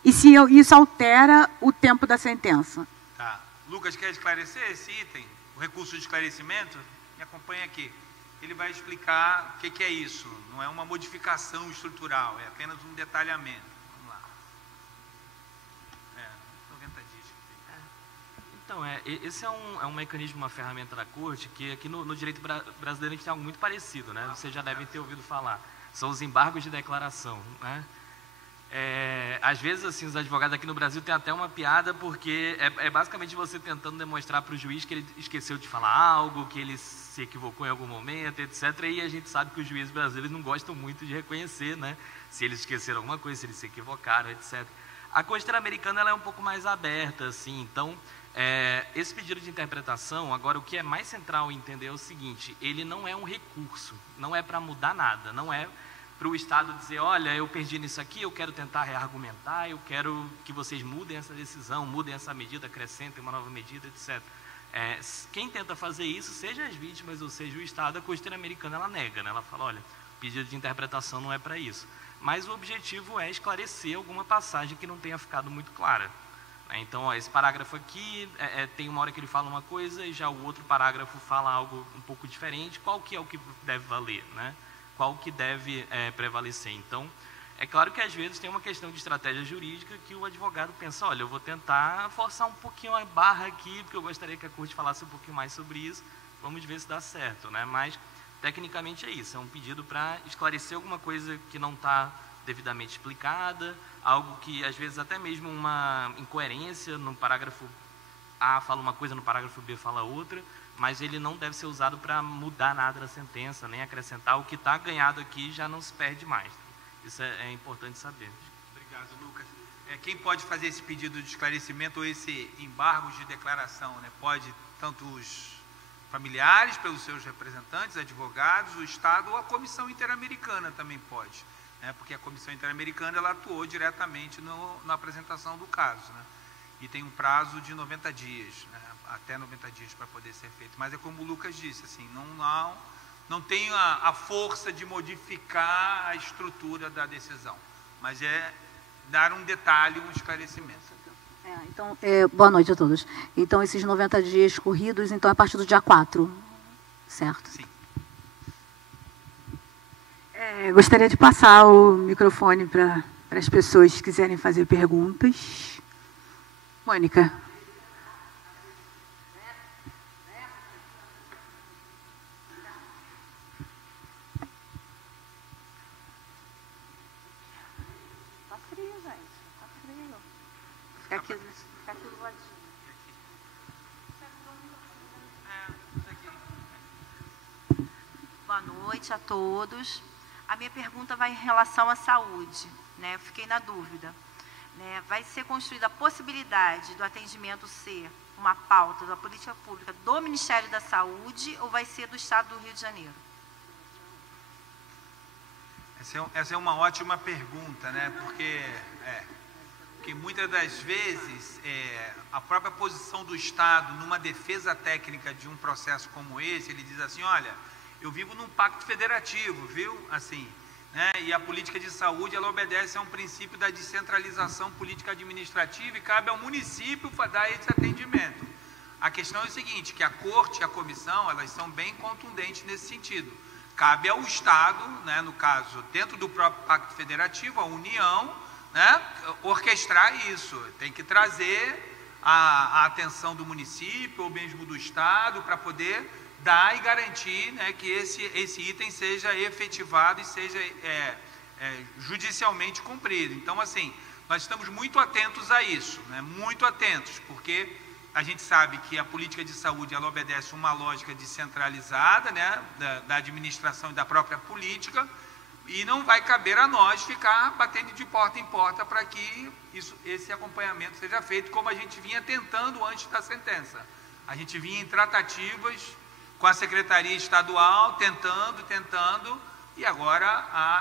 e se isso altera o tempo da sentença. Tá. Lucas, quer esclarecer esse item? O recurso de esclarecimento? Me acompanha aqui. Ele vai explicar o que é isso. Não é uma modificação estrutural, é apenas um detalhamento. Vamos lá. 90 dias. Então, esse é um mecanismo, uma ferramenta da corte que aqui no direito brasileiro a gente tem algo muito parecido, né? Vocês já devem ter ouvido falar. São os embargos de declaração, né? Às vezes, assim, os advogados aqui no Brasil têm até uma piada, porque é basicamente você tentando demonstrar para o juiz que ele esqueceu de falar algo, que ele se equivocou em algum momento, etc. E a gente sabe que os juízes brasileiros não gostam muito de reconhecer, né, se eles esqueceram alguma coisa, se eles se equivocaram, etc. A Corte Interamericana ela é um pouco mais aberta, assim, então, esse pedido de interpretação, agora, o que é mais central em entender é o seguinte: ele não é um recurso, não é para mudar nada, não é para o Estado dizer, olha, eu perdi nisso aqui, eu quero tentar reargumentar, eu quero que vocês mudem essa decisão, mudem essa medida, acrescentem uma nova medida, etc. Quem tenta fazer isso, seja as vítimas ou seja o Estado, a Corte Interamericana ela nega, né? Ela fala, olha, o pedido de interpretação não é para isso. Mas o objetivo é esclarecer alguma passagem que não tenha ficado muito clara. Então, esse parágrafo aqui, tem uma hora que ele fala uma coisa e já o outro parágrafo fala algo um pouco diferente. Qual que é o que deve valer, né? Qual que deve prevalecer. Então, é claro que às vezes tem uma questão de estratégia jurídica que o advogado pensa, olha, eu vou tentar forçar um pouquinho a barra aqui, porque eu gostaria que a corte falasse um pouquinho mais sobre isso, vamos ver se dá certo, né? Mas, tecnicamente é isso, é um pedido para esclarecer alguma coisa que não está devidamente explicada, algo que às vezes até mesmo uma incoerência, no parágrafo A fala uma coisa, no parágrafo B fala outra, mas ele não deve ser usado para mudar nada da sentença, nem acrescentar. O que está ganhado aqui já não se perde mais. Isso é importante saber. Obrigado, Lucas. Quem pode fazer esse pedido de esclarecimento ou esse embargo de declaração, né? Pode tanto os familiares, pelos seus representantes, advogados, o Estado ou a Comissão Interamericana também pode, né? Porque a Comissão Interamericana ela atuou diretamente na apresentação do caso, né? E tem um prazo de 90 dias, né? Até 90 dias para poder ser feito. Mas é como o Lucas disse, assim, não tem a força de modificar a estrutura da decisão, mas é dar um detalhe, um esclarecimento. Então, boa noite a todos. Então, esses 90 dias corridos, então, é a partir do dia 4, certo? Sim. Gostaria de passar o microfone para as pessoas que quiserem fazer perguntas. Mônica. Tá frio, gente. Tá frio. Fica aqui do ladinho. Boa noite a todos. A minha pergunta vai em relação à saúde, né? Eu fiquei na dúvida, né? Vai ser construída a possibilidade do atendimento ser uma pauta da política pública do Ministério da Saúde ou vai ser do Estado do Rio de Janeiro? Essa é uma ótima pergunta, né? Porque muitas das vezes a própria posição do Estado numa defesa técnica de um processo como esse, ele diz assim, olha, eu vivo num pacto federativo, viu? Assim, né? E a política de saúde, ela obedece a um princípio da descentralização política administrativa e cabe ao município dar esse atendimento. A questão é o seguinte, que a Corte e a Comissão, elas são bem contundentes nesse sentido. Cabe ao Estado, né, no caso, dentro do próprio Pacto Federativo, a União, né, orquestrar isso. Tem que trazer a atenção do município ou mesmo do Estado para poder dar e garantir, né, que esse item seja efetivado e seja judicialmente cumprido. Então, assim, nós estamos muito atentos a isso, né, muito atentos, porque a gente sabe que a política de saúde ela obedece uma lógica descentralizada, né, da administração e da própria política, e não vai caber a nós ficar batendo de porta em porta para que esse acompanhamento seja feito, como a gente vinha tentando antes da sentença. A gente vinha em tratativas com a Secretaria Estadual, tentando, e agora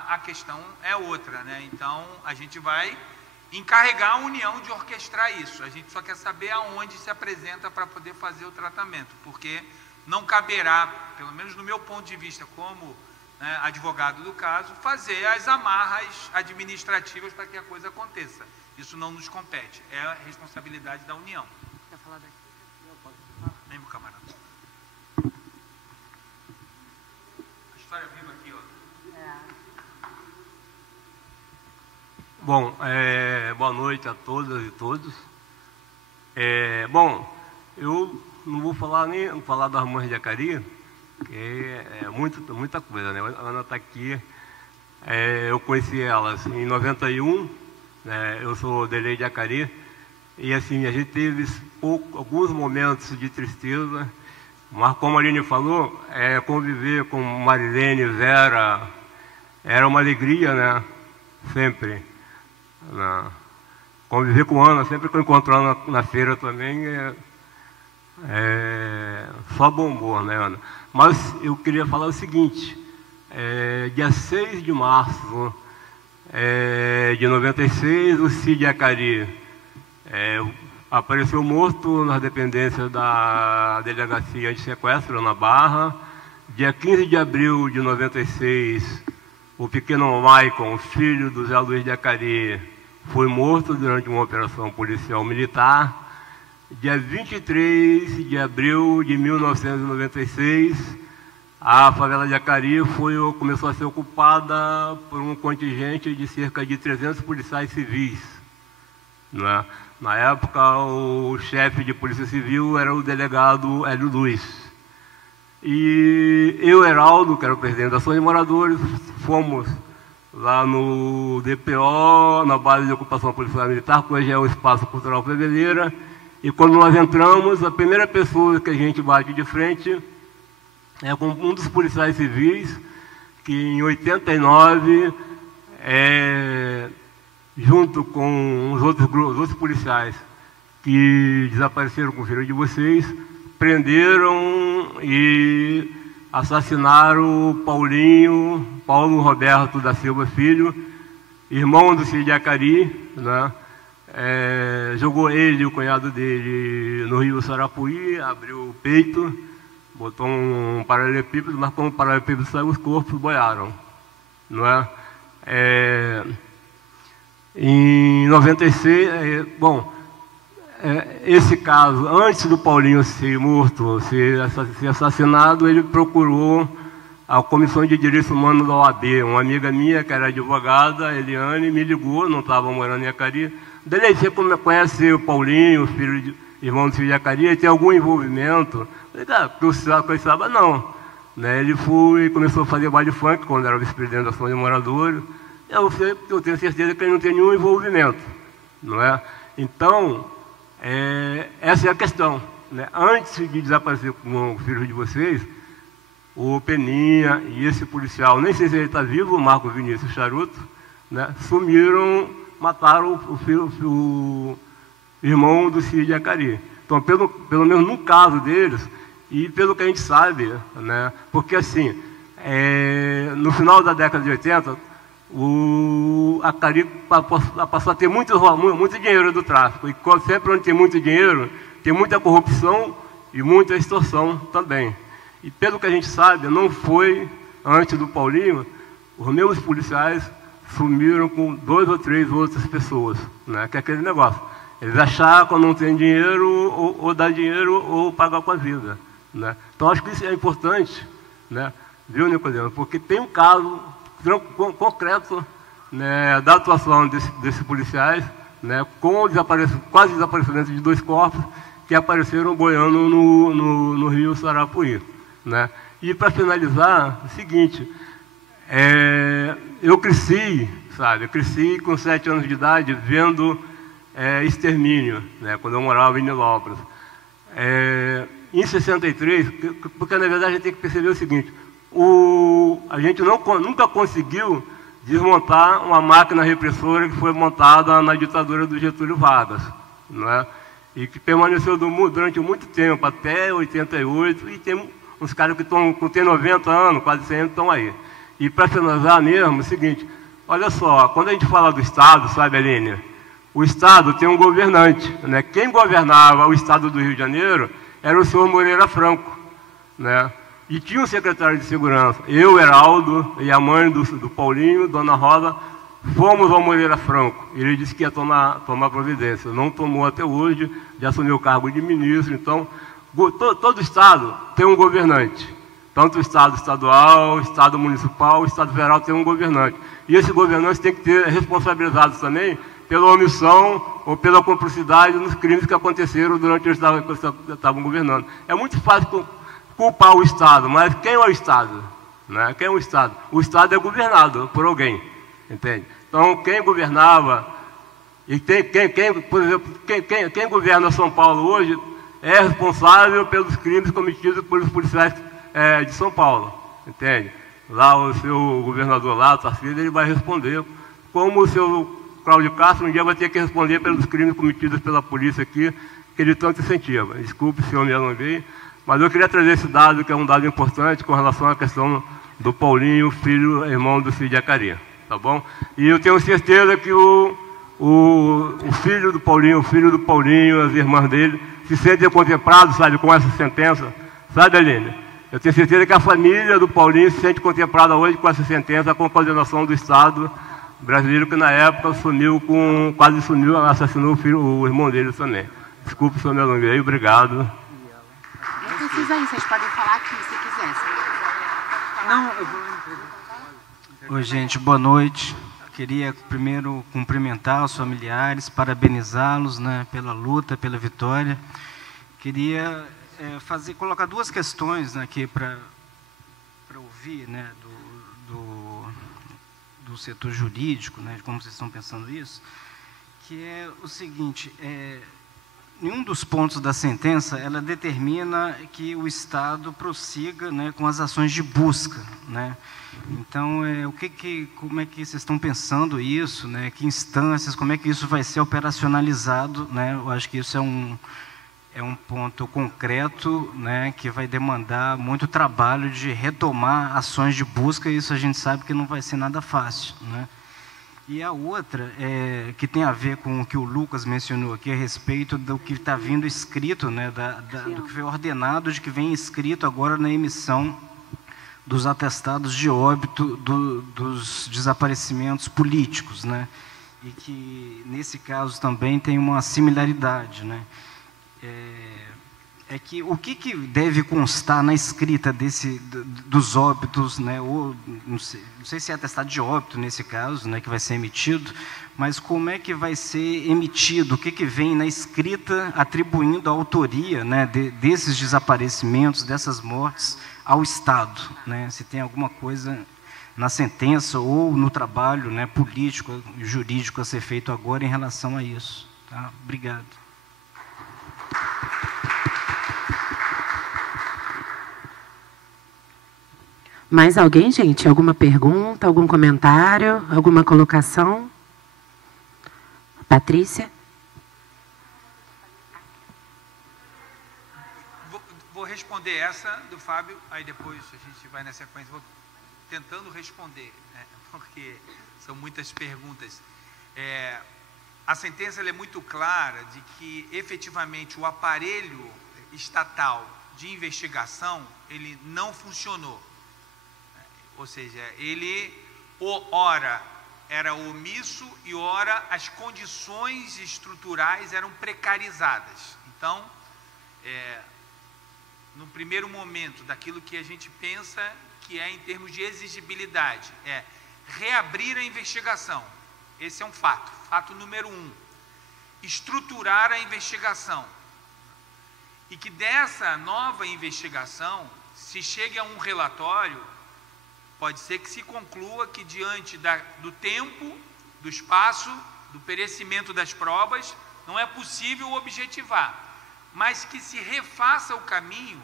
a questão é outra, né? Então, a gente vai encarregar a União de orquestrar isso. A gente só quer saber aonde se apresenta para poder fazer o tratamento, porque não caberá, pelo menos no meu ponto de vista, como advogado do caso, fazer as amarras administrativas para que a coisa aconteça. Isso não nos compete, é a responsabilidade da União. Quer falar daqui? Vem, meu camarada. A história viva aqui, ó. Bom, boa noite a todas e todos. Bom, eu não vou falar das mães de Jacari, que é muita coisa, né? A Ana está aqui, eu conheci elas em 91, né? Eu sou Delei de Jacari, e assim, a gente teve alguns momentos de tristeza, mas como a Aline falou, conviver com Marilene, Vera, era uma alegria, né? Sempre. Conviver com Ana, sempre que eu encontro ela na feira também, só bombom, né, Ana? Mas eu queria falar o seguinte, dia 6 de março de 96, o Cid Jacari apareceu morto nas dependências da Delegacia de Sequestro, na Barra. Dia 15 de abril de 96, o pequeno Maicon, filho do Zé Luiz Jacari, foi morto durante uma operação policial militar. Dia 23 de abril de 1996, a favela de Jacari começou a ser ocupada por um contingente de cerca de 300 policiais civis, né? Na época, o chefe de polícia civil era o delegado Hélio Luiz. E eu, Heraldo, que era o presidente da Ação de Moradores, fomos lá no DPO, na base de ocupação policial militar, que hoje é o Espaço Cultural Feveleira. E quando nós entramos, a primeira pessoa que a gente bate de frente é com um dos policiais civis, que em 89, junto com os outros policiais que desapareceram com o filho de vocês, prenderam e assassinaram o Paulo Roberto da Silva Filho, irmão do Cid Jacari, né? Jogou ele e o cunhado dele no rio Sarapuí, abriu o peito, botou um paralelepípedo, mas como o paralelepípedo saiu, os corpos boiaram, não é? Em 96, esse caso, antes do Paulinho ser morto, ser assassinado, ele procurou a Comissão de Direitos Humanos da OAB. Uma amiga minha, que era advogada, Eliane, me ligou, não estava morando em Jacari. Delei, você conhece o Paulinho, irmão do Cid Jacari, ele tem algum envolvimento? Eu falei, que eu estava, não. Né? Ele começou a fazer baile funk quando era vice-presidente da Ação de Moradores. Eu tenho certeza que ele não tem nenhum envolvimento, não é? Então, essa é a questão, né? Antes de desaparecer com o filho de vocês, o Peninha e esse policial, nem sei se ele está vivo, o Marco Vinícius Charuto, né? Sumiram, mataram o irmão do Cid Jacari. Então, pelo menos no caso deles, e pelo que a gente sabe, né? Porque assim, no final da década de 80, a Jacari passou a ter muito dinheiro do tráfico. E sempre onde tem muito dinheiro, tem muita corrupção e muita extorsão também. E pelo que a gente sabe, não foi antes do Paulinho, os meus policiais sumiram com 2 ou 3 outras pessoas, né? Que é aquele negócio. Eles acharam que não tem dinheiro, ou dar dinheiro, ou pagar com a vida, né? Então, acho que isso é importante, né? Viu, Nicodemo? Porque tem um caso concreto, né, da atuação desses policiais, né, com o quase desaparecimento de 2 corpos que apareceram boiando no rio Sarapuí, né? E para finalizar, o seguinte, eu cresci, sabe, eu cresci com 7 anos de idade vendo extermínio, né, quando eu morava em Nilópolis. Em 63, porque na verdade a gente tem que perceber o seguinte, a gente nunca conseguiu desmontar uma máquina repressora que foi montada na ditadura do Getúlio Vargas, né? E que permaneceu durante muito tempo, até 88, e tem uns caras que têm 90 anos, quase 100 anos, estão aí. E para finalizar mesmo, é o seguinte, olha só, quando a gente fala do Estado, sabe, Aline, o Estado tem um governante, né? Quem governava o Estado do Rio de Janeiro era o senhor Moreira Franco, né? E tinha um secretário de segurança. Eu, Heraldo, e a mãe do Paulinho, Dona Rosa, fomos ao Moreira Franco. Ele disse que ia tomar providência. Não tomou até hoje, já assumiu o cargo de ministro. Então, todo Estado tem um governante. Tanto o Estado estadual, o Estado municipal, o Estado federal tem um governante. E esse governante tem que ter responsabilizados também pela omissão ou pela cumplicidade nos crimes que aconteceram durante eles estavam governando. É muito fácil culpar o Estado, mas quem é o Estado? Né? Quem é o Estado? O Estado é governado por alguém, entende? Então, quem governava, e por exemplo, quem governa São Paulo hoje é responsável pelos crimes cometidos pelos policiais de São Paulo, entende? Lá o seu governador lá, o Tarcísio, ele vai responder, como o seu Cláudio Castro um dia vai ter que responder pelos crimes cometidos pela polícia aqui, que ele tanto incentiva. Desculpe se eu me alonguei, mas eu queria trazer esse dado, que é um dado importante com relação à questão do Paulinho, filho, irmão do Cid Acari, tá bom? E eu tenho certeza que o filho do Paulinho, as irmãs dele, se sentem contemplados, sabe, com essa sentença, sabe, Aline? Eu tenho certeza que a família do Paulinho se sente contemplada hoje com essa sentença, com a condenação do Estado brasileiro, que na época quase sumiu, assassinou o irmão dele também. Desculpe se eu me alonguei, obrigado. Não precisa ir, vocês podem falar aqui se quiser. Não, eu vou... Oi, gente, boa noite. Queria primeiro cumprimentar os familiares, parabenizá-los, né, pela luta, pela vitória. Queria colocar 2 questões, né, aqui para ouvir, né, do setor jurídico, né, de como vocês estão pensando isso, que é o seguinte, em um dos pontos da sentença, ela determina que o Estado prossiga, né, com as ações de busca, né? Então, como é que vocês estão pensando isso, né? Que instâncias, como é que isso vai ser operacionalizado, né? Eu acho que isso é um ponto concreto, né, que vai demandar muito trabalho de retomar ações de busca, e isso a gente sabe que não vai ser nada fácil, né? E a outra, que tem a ver com o que o Lucas mencionou aqui, a respeito do que está vindo escrito, né, do que foi ordenado, de que vem escrito agora na emissão dos atestados de óbito dos desaparecimentos políticos, né? E que, nesse caso, também tem uma similaridade, né? Que o que deve constar na escrita dos óbitos, né, ou não sei se é atestado de óbito nesse caso, né, que vai ser emitido, mas como é que vai ser emitido, o que vem na escrita atribuindo a autoria, né, desses desaparecimentos, dessas mortes ao Estado, né, se tem alguma coisa na sentença ou no trabalho, né, político e jurídico a ser feito agora em relação a isso. Tá? Obrigado. Mais alguém, gente? Alguma pergunta, algum comentário, alguma colocação? Patrícia? Vou responder essa do Fábio, aí depois a gente vai na sequência. Vou tentando responder, né, porque são muitas perguntas. A sentença ela é muito clara de que, efetivamente, o aparelho estatal de investigação, ele não funcionou. Ou seja, ele, ora, era omisso e, ora, as condições estruturais eram precarizadas. Então, no primeiro momento, daquilo que a gente pensa que é em termos de exigibilidade, reabrir a investigação. Esse é um fato número 1. estruturar a investigação e que dessa nova investigação se chegue a um relatório, pode ser que se conclua que diante do tempo, do espaço, do perecimento das provas, não é possível objetivar, mas que se refaça o caminho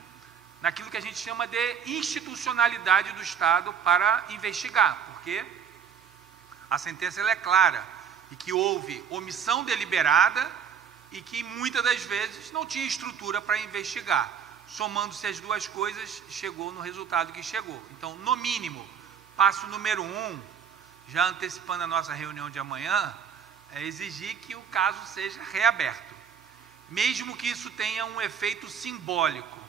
naquilo que a gente chama de institucionalidade do Estado para investigar, porque a sentença ela é clara, e que houve omissão deliberada e que muitas das vezes não tinha estrutura para investigar. Somando-se as duas coisas, chegou no resultado que chegou. Então, no mínimo, passo número 1, já antecipando a nossa reunião de amanhã, é exigir que o caso seja reaberto, mesmo que isso tenha um efeito simbólico.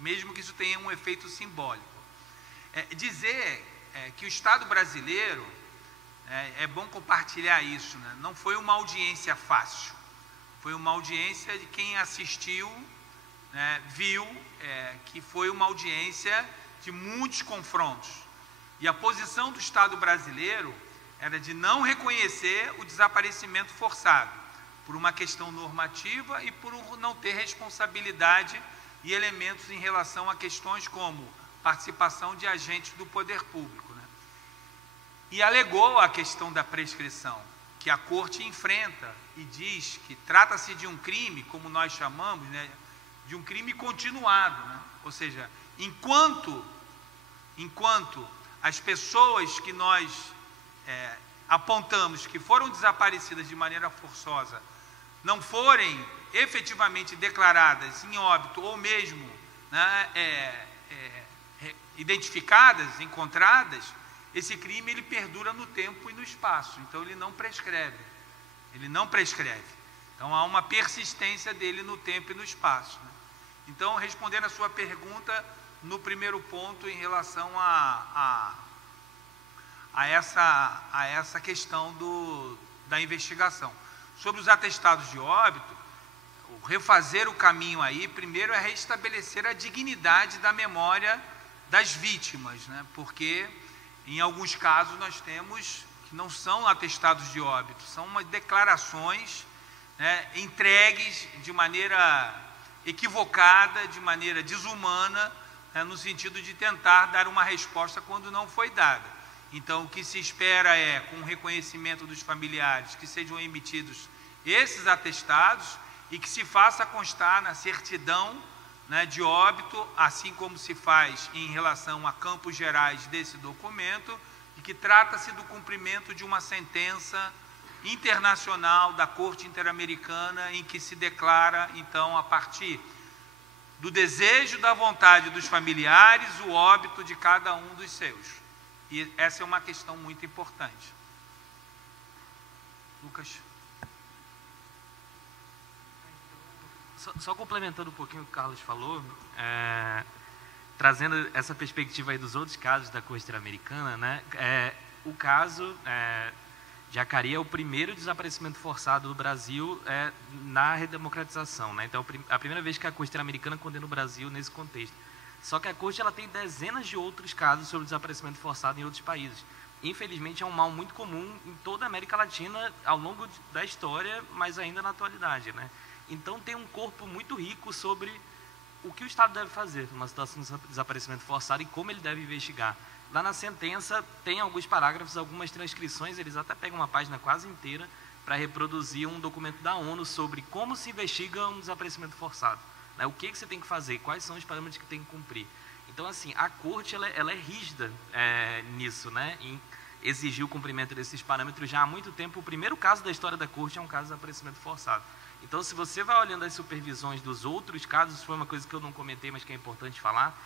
Mesmo que isso tenha um efeito simbólico. Dizer que o Estado brasileiro, é bom compartilhar isso, né? Não foi uma audiência fácil, foi uma audiência de quem assistiu, né, viu que foi uma audiência de muitos confrontos. E a posição do Estado brasileiro era de não reconhecer o desaparecimento forçado, por uma questão normativa e por não ter responsabilidade e elementos em relação a questões como participação de agentes do poder público, né? E alegou a questão da prescrição, que a Corte enfrenta e diz que trata-se de um crime, como nós chamamos, né, de um crime continuado, né? Ou seja, enquanto as pessoas que nós apontamos que foram desaparecidas de maneira forçosa não forem efetivamente declaradas em óbito ou mesmo, né, identificadas, encontradas, esse crime ele perdura no tempo e no espaço. Então ele não prescreve. Então há uma persistência dele no tempo e no espaço, né? Então, respondendo a sua pergunta, no primeiro ponto em relação a essa questão da investigação. Sobre os atestados de óbito, refazer o caminho aí, primeiro é restabelecer a dignidade da memória das vítimas, né? Porque em alguns casos nós temos que não são atestados de óbito, são declarações, né, entregues de maneira equivocada, de maneira desumana, né, no sentido de tentar dar uma resposta quando não foi dada. Então, o que se espera é, com o reconhecimento dos familiares, que sejam emitidos esses atestados e que se faça constar na certidão, né, de óbito, assim como se faz em relação a campos gerais desse documento, e que trata-se do cumprimento de uma sentença internacional da Corte Interamericana em que se declara, então, a partir do desejo, da vontade dos familiares, o óbito de cada um dos seus. E essa é uma questão muito importante. Lucas. Só complementando um pouquinho o que o Carlos falou, trazendo essa perspectiva aí dos outros casos da Corte Interamericana, né? O caso Jacari é o primeiro desaparecimento forçado do Brasil na redemocratização, né? Então, a primeira vez que a Corte Interamericana condena o Brasil nesse contexto. Só que a Corte ela tem dezenas de outros casos sobre desaparecimento forçado em outros países. Infelizmente, é um mal muito comum em toda a América Latina ao longo da história, mas ainda na atualidade, né? Então, tem um corpo muito rico sobre o que o Estado deve fazer numa situação de desaparecimento forçado e como ele deve investigar. Lá na sentença tem alguns parágrafos, algumas transcrições, eles até pegam uma página quase inteira para reproduzir um documento da ONU sobre como se investiga um desaparecimento forçado, né? O que você tem que fazer, quais são os parâmetros que tem que cumprir. Então, assim, a Corte ela é rígida nisso, né? Em exigir o cumprimento desses parâmetros já há muito tempo. O primeiro caso da história da Corte é um caso de desaparecimento forçado. Então, se você vai olhando as supervisões dos outros casos, foi uma coisa que eu não comentei, mas que é importante falar,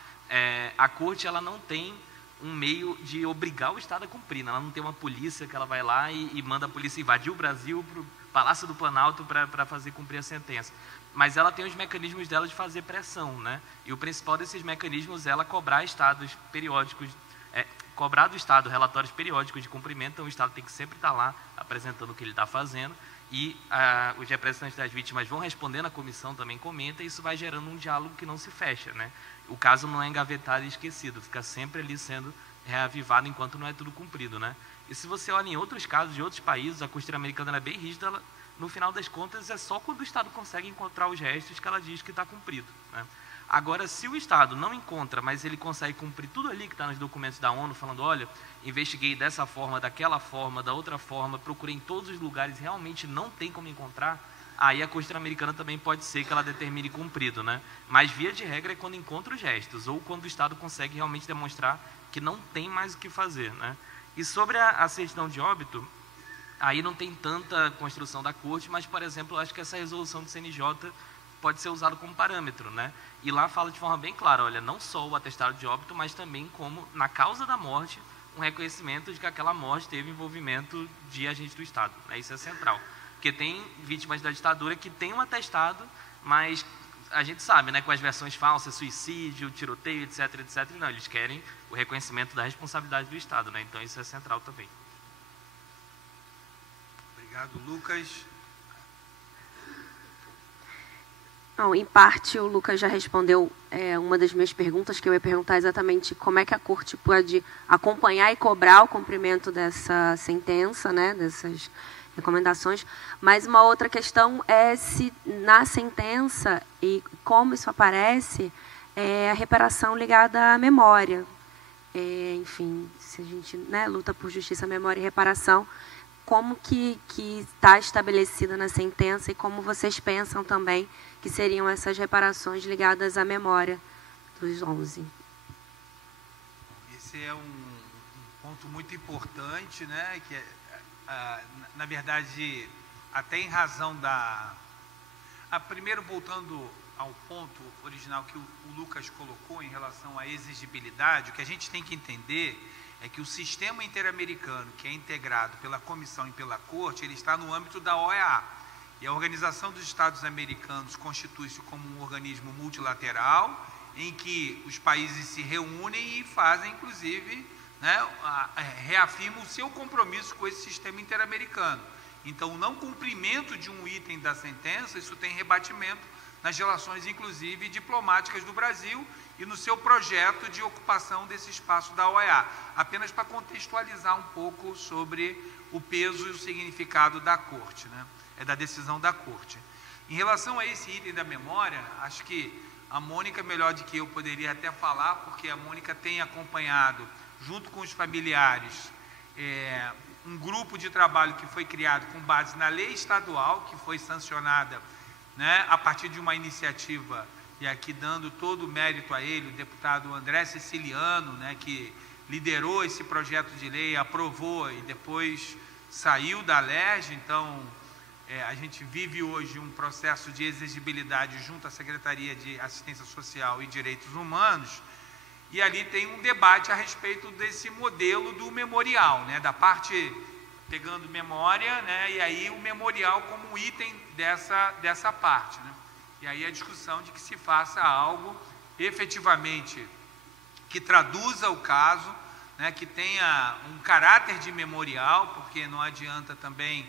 a Corte ela não tem um meio de obrigar o Estado a cumprir, né? Ela não tem uma polícia que ela vai lá e manda a polícia invadir o Brasil para o Palácio do Planalto para fazer cumprir a sentença. Mas ela tem os mecanismos dela de fazer pressão, né? E o principal desses mecanismos é ela cobrar estados periódicos, cobrar do Estado relatórios periódicos de cumprimento. Então, o Estado tem que sempre estar lá apresentando o que ele está fazendo. E os representantes das vítimas vão respondendo, a comissão também comenta, e isso vai gerando um diálogo que não se fecha, né? O caso não é engavetado e esquecido, fica sempre ali sendo reavivado enquanto não é tudo cumprido, né? E se você olha em outros casos de outros países, a Corte Interamericana é bem rígida, no final das contas, é só quando o Estado consegue encontrar os restos que ela diz que está cumprido, né? Agora, se o Estado não encontra, mas ele consegue cumprir tudo ali que está nos documentos da ONU, falando, olha, investiguei dessa forma, daquela forma, da outra forma, procurei em todos os lugares, realmente não tem como encontrar, aí a Corte Interamericana também pode ser que ela determine cumprido, né? Mas, via de regra, é quando encontra os restos, ou quando o Estado consegue realmente demonstrar que não tem mais o que fazer, né? E sobre a certidão de óbito, aí não tem tanta construção da Corte, mas, por exemplo, eu acho que essa resolução do CNJ pode ser usado como parâmetro, né? E lá fala de forma bem clara, olha, não só o atestado de óbito, mas também como, na causa da morte, um reconhecimento de que aquela morte teve envolvimento de agente do Estado, né? Isso é central. Porque tem vítimas da ditadura que tem um atestado, mas a gente sabe, né, com as versões falsas, suicídio, tiroteio, etc, etc, não, eles querem o reconhecimento da responsabilidade do Estado, né? Então isso é central também. Obrigado, Lucas. Não, em parte, o Lucas já respondeu uma das minhas perguntas, que eu ia perguntar exatamente como é que a Corte pode acompanhar e cobrar o cumprimento dessa sentença, né, dessas recomendações. Mas uma outra questão é se na sentença, e como isso aparece, a reparação ligada à memória. Enfim, se a gente, né, luta por justiça, memória e reparação, como que está estabelecida na sentença e como vocês pensam também que seriam essas reparações ligadas à memória dos 11. Esse é um ponto muito importante, né? Que na verdade, até em razão da... primeiro, voltando ao ponto original que o Lucas colocou em relação à exigibilidade, o que a gente tem que entender é que o sistema interamericano, que é integrado pela Comissão e pela Corte, ele está no âmbito da OEA. E a Organização dos Estados Americanos constitui-se como um organismo multilateral, em que os países se reúnem e fazem, inclusive, né, reafirmam o seu compromisso com esse sistema interamericano. Então, o não cumprimento de um item da sentença, isso tem rebatimento nas relações, inclusive, diplomáticas do Brasil e no seu projeto de ocupação desse espaço da OEA. Apenas para contextualizar um pouco sobre o peso e o significado da Corte, né? Da decisão da Corte. Em relação a esse item da memória, acho que a Mônica, melhor do que eu, poderia até falar, porque a Mônica tem acompanhado, junto com os familiares, um grupo de trabalho que foi criado com base na lei estadual, que foi sancionada, né, a partir de uma iniciativa, e aqui dando todo o mérito a ele, o deputado André Siciliano, né, que liderou esse projeto de lei, aprovou e depois saiu da LERJ. Então, a gente vive hoje um processo de exigibilidade junto à Secretaria de Assistência Social e Direitos Humanos, e ali tem um debate a respeito desse modelo do memorial, né, da parte pegando memória, né, e aí o memorial como item dessa parte, né. E aí a discussão de que se faça algo efetivamente que traduza o caso, né, que tenha um caráter de memorial, porque não adianta também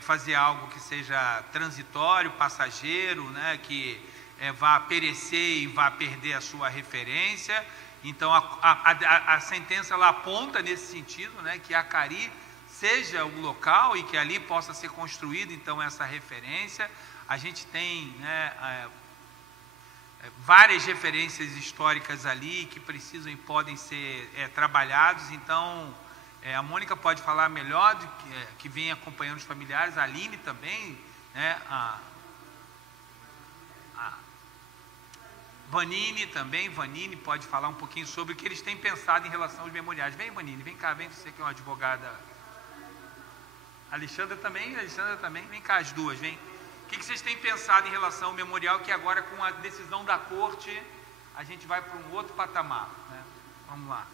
fazer algo que seja transitório, passageiro, né, que vá perecer e vá perder a sua referência. Então, a sentença ela aponta nesse sentido, né, que Acari seja o local e que ali possa ser construída, então, essa referência. A gente tem, né, várias referências históricas ali que precisam e podem ser trabalhados. Então, a Mônica pode falar melhor, que vem acompanhando os familiares, a Aline também, né, a Vanine também, Vanine pode falar um pouquinho sobre o que eles têm pensado em relação aos memoriais. Vem, Vanine, vem cá, vem, você que é uma advogada. Alexandra também, vem cá as duas, vem. O que vocês têm pensado em relação ao memorial, que agora com a decisão da Corte, a gente vai para um outro patamar, né? Vamos lá.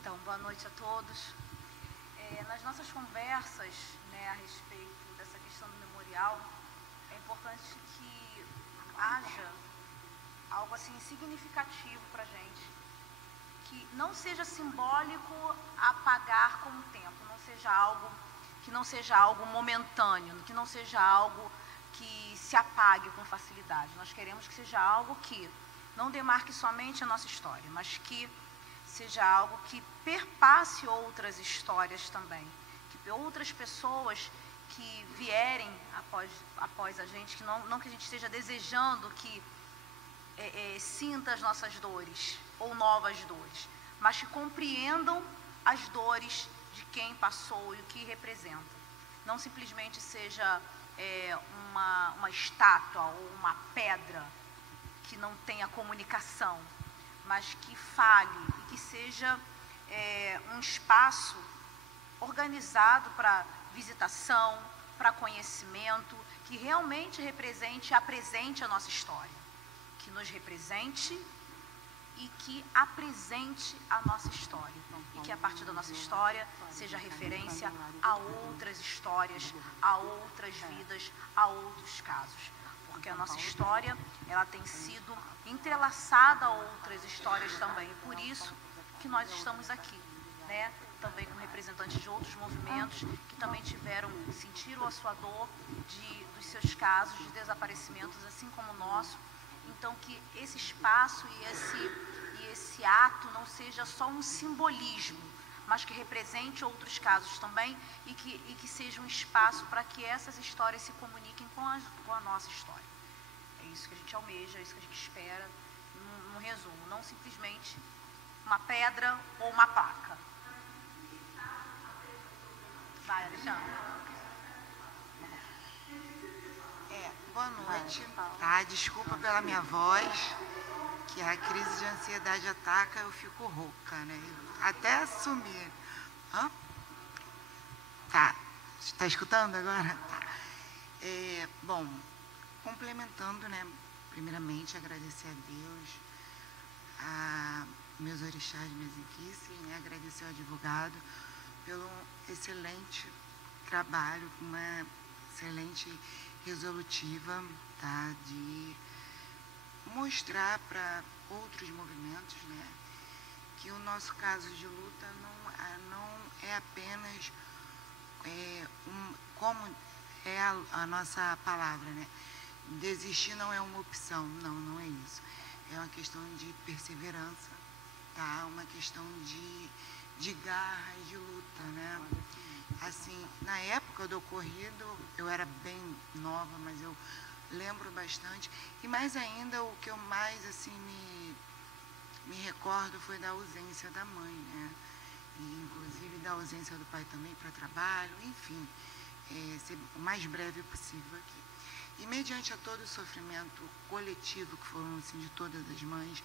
Então, boa noite a todos. Nas nossas conversas, né, a respeito dessa questão do memorial, é importante que haja algo assim significativo para a gente, que não seja simbólico apagar com o tempo, que não seja algo momentâneo, que não seja algo que se apague com facilidade. Nós queremos que seja algo que não demarque somente a nossa história, mas que seja algo que perpasse outras histórias também, que outras pessoas que vierem após a gente, que não que a gente esteja desejando que sinta as nossas dores ou novas dores, mas que compreendam as dores de quem passou e o que representa. Não simplesmente seja uma estátua ou uma pedra que não tenha comunicação, mas que fale e que seja um espaço organizado para visitação, para conhecimento, que realmente represente e apresente a nossa história, que nos represente e que apresente a nossa história, e que a partir da nossa história seja referência a outras histórias, a outras vidas, a outros casos, porque a nossa história, ela tem sido entrelaçada a outras histórias também, por isso que nós estamos aqui, né? Também com representantes de outros movimentos que também sentiram a sua dor dos seus casos de desaparecimentos, assim como o nosso. Então, que esse espaço e esse ato não seja só um simbolismo, mas que represente outros casos também e que seja um espaço para que essas histórias se comuniquem com a nossa história. É isso que a gente almeja, é isso que a gente espera, no resumo, não simplesmente uma pedra ou uma placa. Vai, Alexandre. Boa noite. Tá? Desculpa pela minha voz, que a crise de ansiedade ataca, eu fico rouca, né? Até sumir. Hã? Tá. Está escutando agora? Tá. Bom, complementando, né? Primeiramente, agradecer a Deus, a meus orixás, minhas inquices, né? Agradecer ao advogado pelo excelente trabalho, uma excelente resolutiva, tá? De mostrar para outros movimentos, né? Que o nosso caso de luta não é apenas como é a nossa palavra, né? Desistir não é uma opção, não é isso. É uma questão de perseverança, tá? Uma questão de garra e de luta, né? Assim, na época do ocorrido, eu era bem nova, mas eu lembro bastante. E mais ainda, o que eu mais, assim, me recordo foi da ausência da mãe, né? E, inclusive, da ausência do pai também para trabalho, enfim, ser o mais breve possível aqui. E, mediante a todo o sofrimento coletivo que foram, assim, de todas as mães,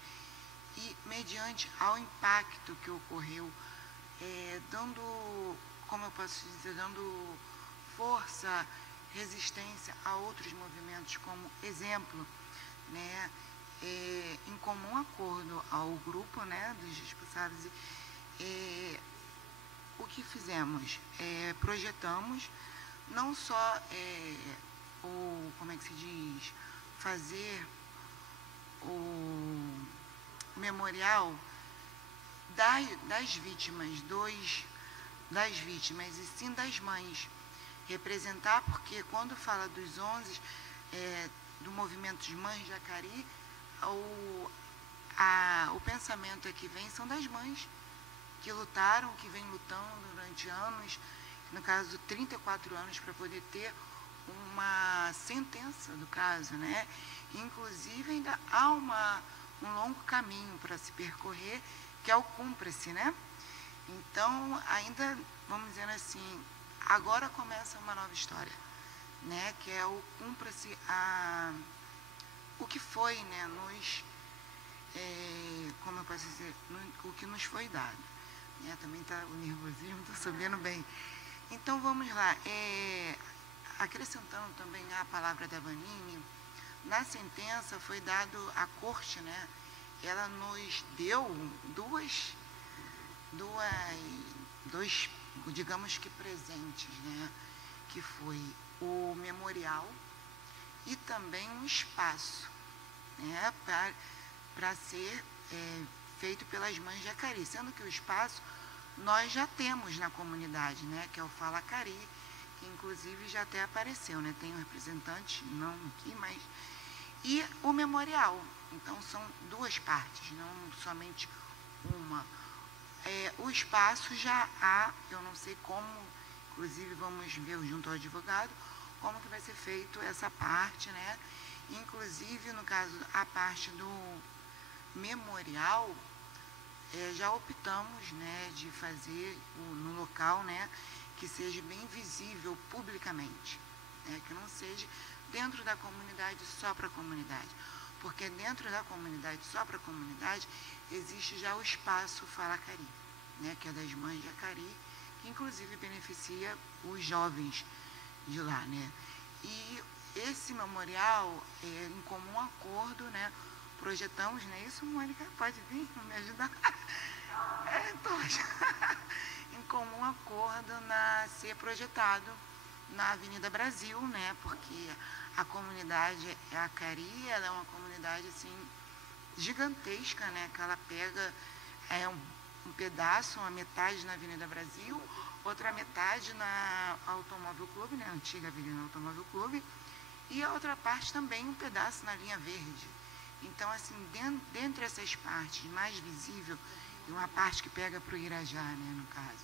e mediante ao impacto que ocorreu, dando, como eu posso dizer, dando força, resistência a outros movimentos, como exemplo, né, em comum acordo ao grupo, né, dos responsáveis, o que fizemos? Projetamos não só como é que se diz, fazer o memorial das vítimas, das vítimas, e sim das mães. Representar, porque quando fala dos 11, do movimento de Mães de Acari, o pensamento que vem são das mães que lutaram, que vêm lutando durante anos, no caso 34 anos, para poder ter uma sentença do caso, né? Inclusive ainda há um longo caminho para se percorrer, que é o cúmplice, né? Então, ainda, vamos dizer assim, agora começa uma nova história, né? Que é o cúmplice, o que foi, né? Como eu posso dizer, o que nos foi dado. Né? Também está o nervosismo, está subindo bem. Então, vamos lá. Acrescentando também a palavra da Vanini, na sentença foi dado à corte, né? Ela nos deu dois, digamos que presentes, né? Que foi o memorial e também um espaço, né? Para ser feito pelas Mães de Acari, sendo que o espaço nós já temos na comunidade, né? Que é o Fala Acari, que inclusive já até apareceu, né? Tem um representante, não aqui, mas... E o memorial. Então, são duas partes, não somente uma. O espaço já há, eu não sei inclusive vamos ver junto ao advogado como que vai ser feito essa parte, né? Inclusive, no caso, a parte do memorial, já optamos, né, de fazer no local, né, que seja bem visível publicamente, né, que não seja dentro da comunidade só para a comunidade, porque dentro da comunidade só para a comunidade existe já o espaço Fala Cari, né, que é das mães de Acari, que inclusive beneficia os jovens de lá, né. E esse memorial, em comum acordo, né, projetamos, né, isso, Mônica, pode vir me ajudar? Em comum acordo ser projetado na Avenida Brasil, né, porque a comunidade Acari, ela é uma comunidade, assim, gigantesca, né, que ela pega um pedaço, uma metade na Avenida Brasil, outra metade na Automóvel Clube, né, a antiga Avenida Automóvel Clube, e a outra parte também um pedaço na linha verde. Então, assim, dentre essas partes, mais visível, e uma parte que pega para o Irajá, né, no caso,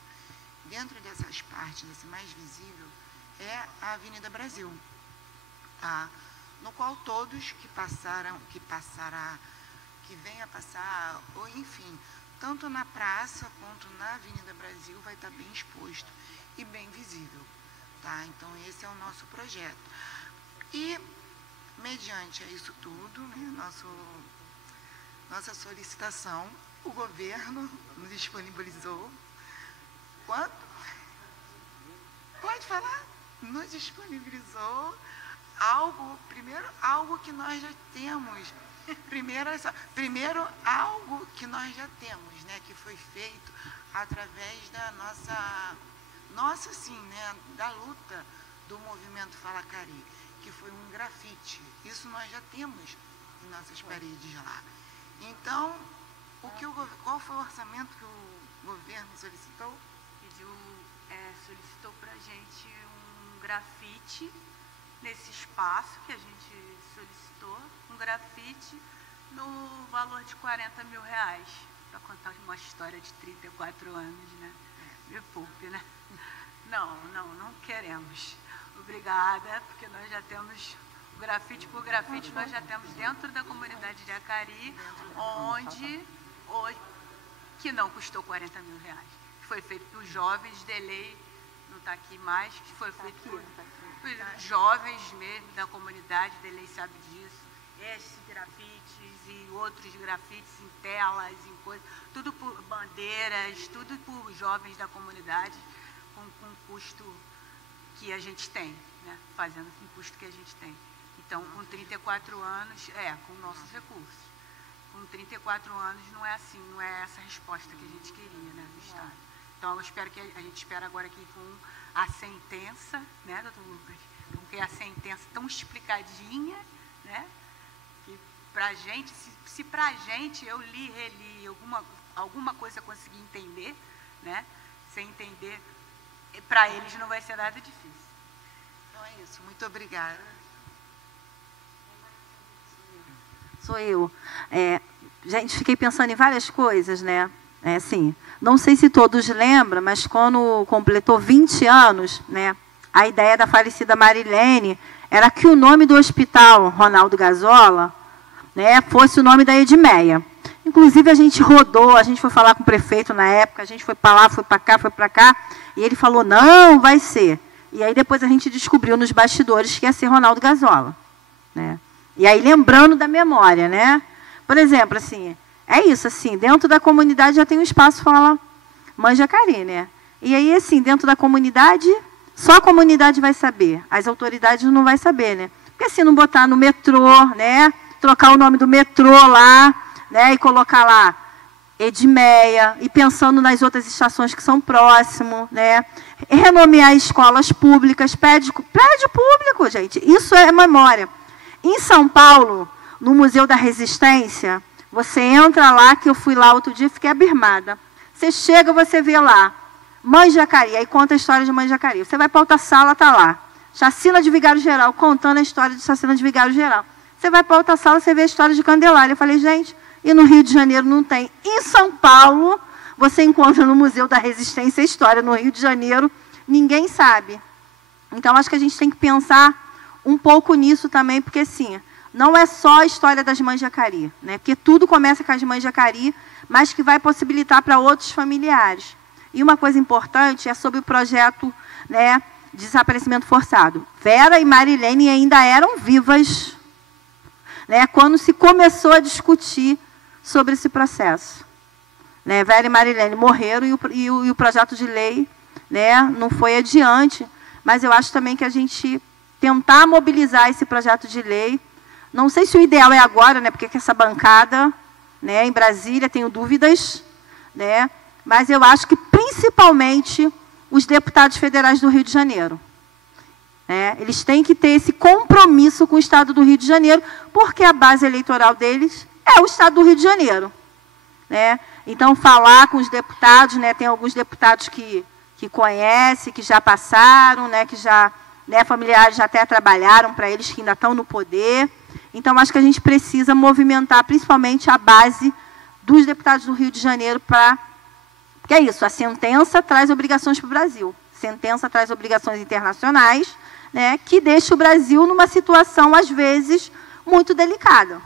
dentro dessas partes, esse mais visível, é a Avenida Brasil, tá? No qual todos que venha passar, ou enfim, tanto na praça quanto na Avenida Brasil vai estar bem exposto e bem visível, tá? Então, esse é o nosso projeto. E, mediante isso tudo, né, nossa solicitação, o governo nos disponibilizou. Quanto? Pode falar? Nos disponibilizou algo que nós já temos. Primeiro, algo que nós já temos, né, que foi feito através da nossa sim, né, da luta do movimento Fala Cari, que foi um grafite. Isso nós já temos em nossas paredes lá. Então, qual foi o orçamento que o governo solicitou? Solicitou para a gente um grafite nesse espaço que a gente solicitou, um grafite no valor de R$40 mil, para contar uma história de 34 anos, né? Me poupe, né? Não queremos. Obrigada, porque nós já temos grafite por grafite, nós já temos dentro da comunidade de Acari, que não custou R$40 mil. Foi feito por jovens, Delei não está aqui mais, que foi feito por jovens mesmo da comunidade, Delei sabe disso, esses grafites e outros grafites em telas, em coisas, tudo por bandeiras, tudo por jovens da comunidade, com custo que a gente tem, né? Fazendo com o custo que a gente tem. Então, com 34 anos, com nossos recursos. Com 34 anos não é assim, não é essa resposta que a gente queria, né, do Estado. Então, a gente espera agora aqui com a sentença, né, doutor Lucas? Porque a sentença tão explicadinha, né? Que pra gente, se pra gente eu reli, alguma coisa eu consegui entender, né? Sem entender, para eles não vai ser nada difícil. Então é isso, muito obrigada. Sou eu. Gente, fiquei pensando em várias coisas, né? Assim, não sei se todos lembram, mas quando completou 20 anos, né, a ideia da falecida Marilene era que o nome do hospital Ronaldo Gazola, né, fosse o nome da Edmeia. Inclusive, a gente rodou, a gente foi falar com o prefeito na época, a gente foi para lá, foi para cá, e ele falou, não, vai ser. E aí depois a gente descobriu nos bastidores que ia ser Ronaldo Gazola, né? E aí, lembrando da memória, né? Por exemplo, assim, é isso, assim, dentro da comunidade já tem um espaço Fala Mãe de Acari, né? E aí, assim, dentro da comunidade, só a comunidade vai saber, as autoridades não vão saber, né? Porque assim, não botar no metrô, né? Trocar o nome do metrô lá, né? E colocar lá Edmeia, e pensando nas outras estações que são próximo, né? Renomear escolas públicas, prédio público, gente, isso é memória. Em São Paulo, no Museu da Resistência, você entra lá, que eu fui lá outro dia, fiquei abismada. Você chega, você vê lá, Mãe de Acari, aí conta a história de Mãe de Acari. Você vai para outra sala, está lá, Chacina de Vigário Geral, contando a história de Chacina de Vigário Geral. Você vai para outra sala, você vê a história de Candelária. Eu falei, gente, e no Rio de Janeiro não tem. Em São Paulo, você encontra no Museu da Resistência a história. No Rio de Janeiro, ninguém sabe. Então, acho que a gente tem que pensar um pouco nisso também, porque, assim, não é só a história das mães de Jacari, né? Porque tudo começa com as mães de Jacari, mas que vai possibilitar para outros familiares. E uma coisa importante é sobre o projeto, né, de desaparecimento forçado. Vera e Marilene ainda eram vivas, né, quando se começou a discutir sobre esse processo. Né, Vera e Marilene morreram e o projeto de lei, né, não foi adiante, mas eu acho também que a gente tentar mobilizar esse projeto de lei, não sei se o ideal é agora, né, porque essa bancada, né, em Brasília, tenho dúvidas, né, mas eu acho que principalmente os deputados federais do Rio de Janeiro. Né, eles têm que ter esse compromisso com o Estado do Rio de Janeiro, porque a base eleitoral deles é o Estado do Rio de Janeiro. Né. Então, falar com os deputados, né, tem alguns deputados que conhecem, que já passaram, né, que já, né, familiares já até trabalharam para eles, que ainda estão no poder. Então, acho que a gente precisa movimentar, principalmente, a base dos deputados do Rio de Janeiro para... Porque é isso, a sentença traz obrigações para o Brasil. A sentença traz obrigações internacionais, né, que deixa o Brasil numa situação, às vezes, muito delicada.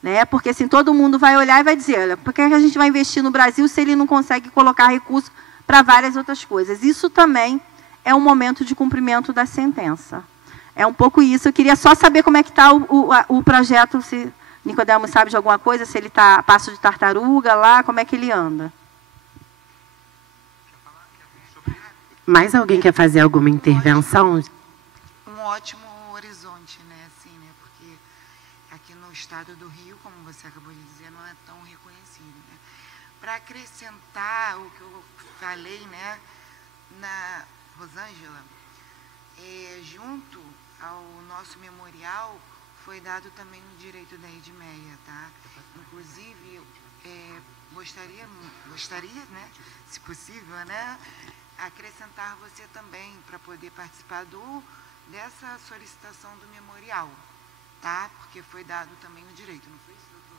Né? Porque, assim, todo mundo vai olhar e vai dizer, olha, por que a gente vai investir no Brasil se ele não consegue colocar recursos para várias outras coisas? Isso também é um momento de cumprimento da sentença. É um pouco isso. Eu queria só saber como é que está o projeto, se Nicodemo sabe de alguma coisa, se ele está a passo de tartaruga lá, como é que ele anda. Mais alguém quer fazer alguma intervenção? Um ótimo horizonte, né? Assim, né? Porque aqui no estado do Rio, como você acabou de dizer, não é tão reconhecido. Né? Para acrescentar o que eu falei, né, na Rosângela, junto ao nosso memorial, foi dado também o direito da Edmeia, tá? Inclusive, gostaria, né, se possível, né, acrescentar você também para poder participar dessa solicitação do memorial, tá? Porque foi dado também o direito, não foi isso, doutor?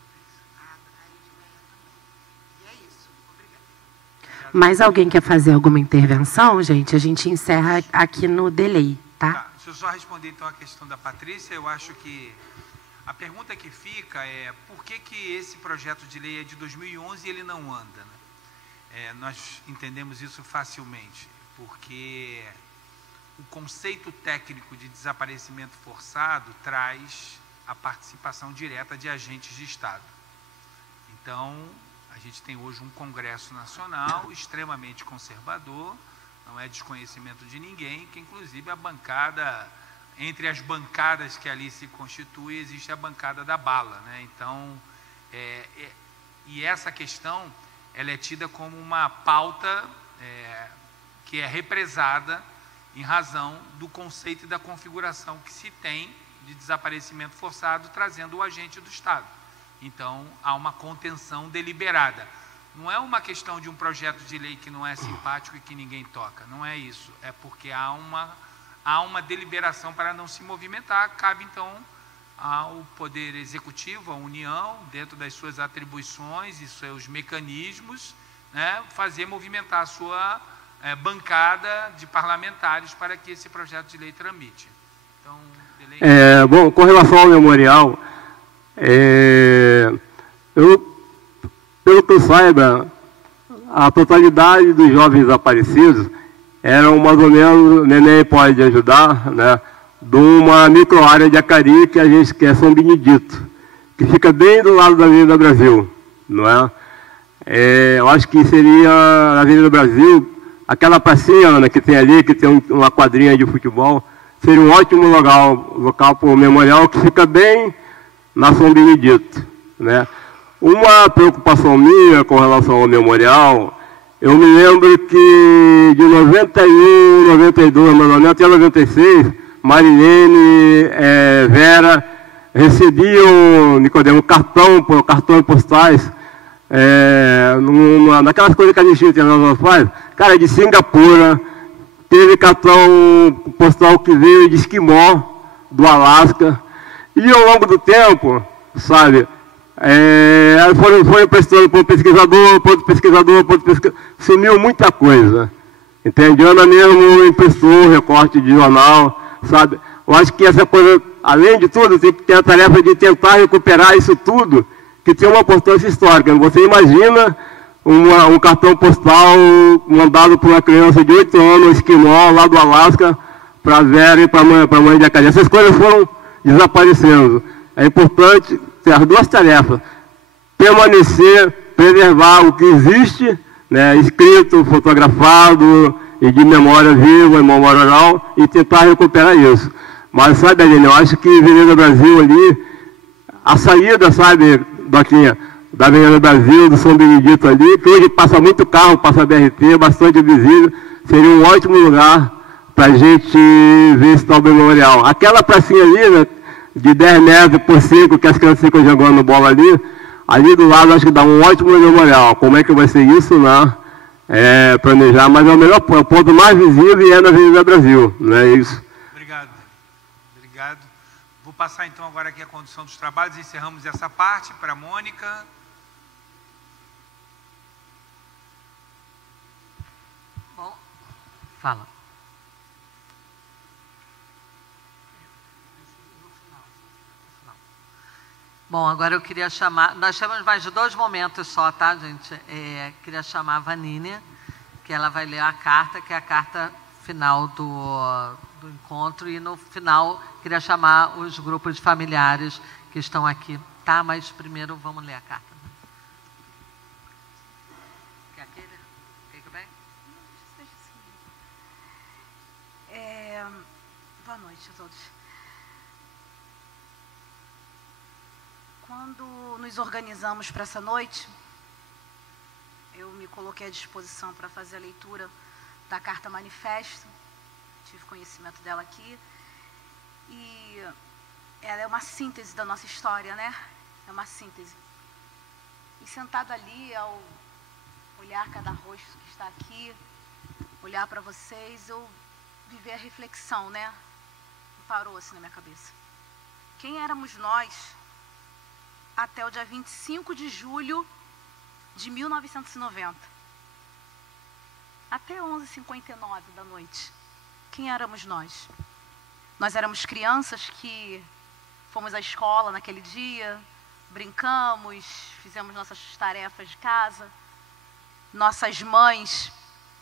A Edmeia também. E é isso. Obrigada. Mais alguém quer fazer alguma intervenção, gente? A gente encerra aqui no delay, tá? Deixa eu só responder, então, a questão da Patrícia. Eu acho que a pergunta que fica é por que esse projeto de lei é de 2011 e ele não anda, né? Nós entendemos isso facilmente, porque o conceito técnico de desaparecimento forçado traz a participação direta de agentes de Estado. Então, a gente tem hoje um Congresso Nacional extremamente conservador, não é desconhecimento de ninguém, que inclusive a bancada, entre as bancadas que ali se constituem, existe a bancada da bala, né? Então, e essa questão, ela é tida como uma pauta que é represada em razão do conceito e da configuração que se tem de desaparecimento forçado, trazendo o agente do Estado. Então, há uma contenção deliberada. Não é uma questão de um projeto de lei que não é simpático e que ninguém toca, não é isso. É porque há uma deliberação para não se movimentar, cabe então ao Poder Executivo, à União, dentro das suas atribuições e seus mecanismos, né, fazer movimentar a sua bancada de parlamentares para que esse projeto de lei tramite. Então, bom, com relação ao memorial, pelo que eu saiba, a totalidade dos jovens desaparecidos eram mais ou menos, o Neném pode ajudar, né, de uma micro-área de Jacari, que a gente quer São Benedito, que fica bem do lado da Avenida Brasil, não é? Eu acho que seria na Avenida Brasil, aquela pracinha, Ana, que tem ali, que tem uma quadrinha de futebol, seria um ótimo local para o memorial, que fica bem na São Benedito, né? Uma preocupação minha com relação ao memorial, eu me lembro que de 91, 92, mais ou menos, até 96, Marilene, Vera, recebiam, Nicodemo, cartões postais, naquelas coisas que a gente tinha nas faz, cara, de Singapura, teve cartão postal que veio de Esquimó, do Alasca, e ao longo do tempo, sabe, foram emprestando para um pesquisador, sumiu muita coisa. Entende? Ana mesmo impressor, recorte de jornal, sabe? Eu acho que essa coisa, além de tudo, tem que ter a tarefa de tentar recuperar isso tudo, que tem uma importância histórica. Você imagina um cartão postal mandado por uma criança de 8 anos, esquimó, lá do Alasca, para a Vera e para a mãe de Academia. Essas coisas foram desaparecendo. É importante ter as duas tarefas. Permanecer, preservar o que existe, né, escrito, fotografado, e de memória viva, memória oral, e tentar recuperar isso. Mas, sabe, Aline, eu acho que Avenida Brasil ali, a saída, sabe, Doquinha, da Avenida Brasil, do São Benedito ali, que hoje passa muito carro, passa BRT, bastante visível, seria um ótimo lugar para a gente ver esse tal memorial. Aquela pracinha ali, né, de 10 metros por 5, que as crianças ficam jogando bola ali do lado acho que dá um ótimo memorial. Como é que vai ser isso, né? Planejar, mas é o melhor ponto, o ponto mais visível e é na Avenida Brasil, não é isso? Obrigado. Obrigado. Vou passar então agora aqui a condução dos trabalhos, encerramos essa parte para a Mônica. Bom, fala. Bom, agora eu queria chamar, nós temos mais de 2 momentos só, tá, gente? Queria chamar a Vanine, que ela vai ler a carta, que é a carta final do encontro, e no final queria chamar os grupos de familiares que estão aqui, tá? Mas primeiro vamos ler a carta. Quer aquele? Quer que vem? Boa noite a todos. Quando nos organizamos para essa noite, eu me coloquei à disposição para fazer a leitura da carta manifesto, tive conhecimento dela aqui, e ela é uma síntese da nossa história, né? É uma síntese. E sentada ali, ao olhar cada rosto que está aqui, olhar para vocês, eu vivi a reflexão, né? Parou assim na minha cabeça. Quem éramos nós até o dia 25 de julho de 1990. Até 11h59 da noite. Quem éramos nós? Nós éramos crianças que fomos à escola naquele dia, brincamos, fizemos nossas tarefas de casa. Nossas mães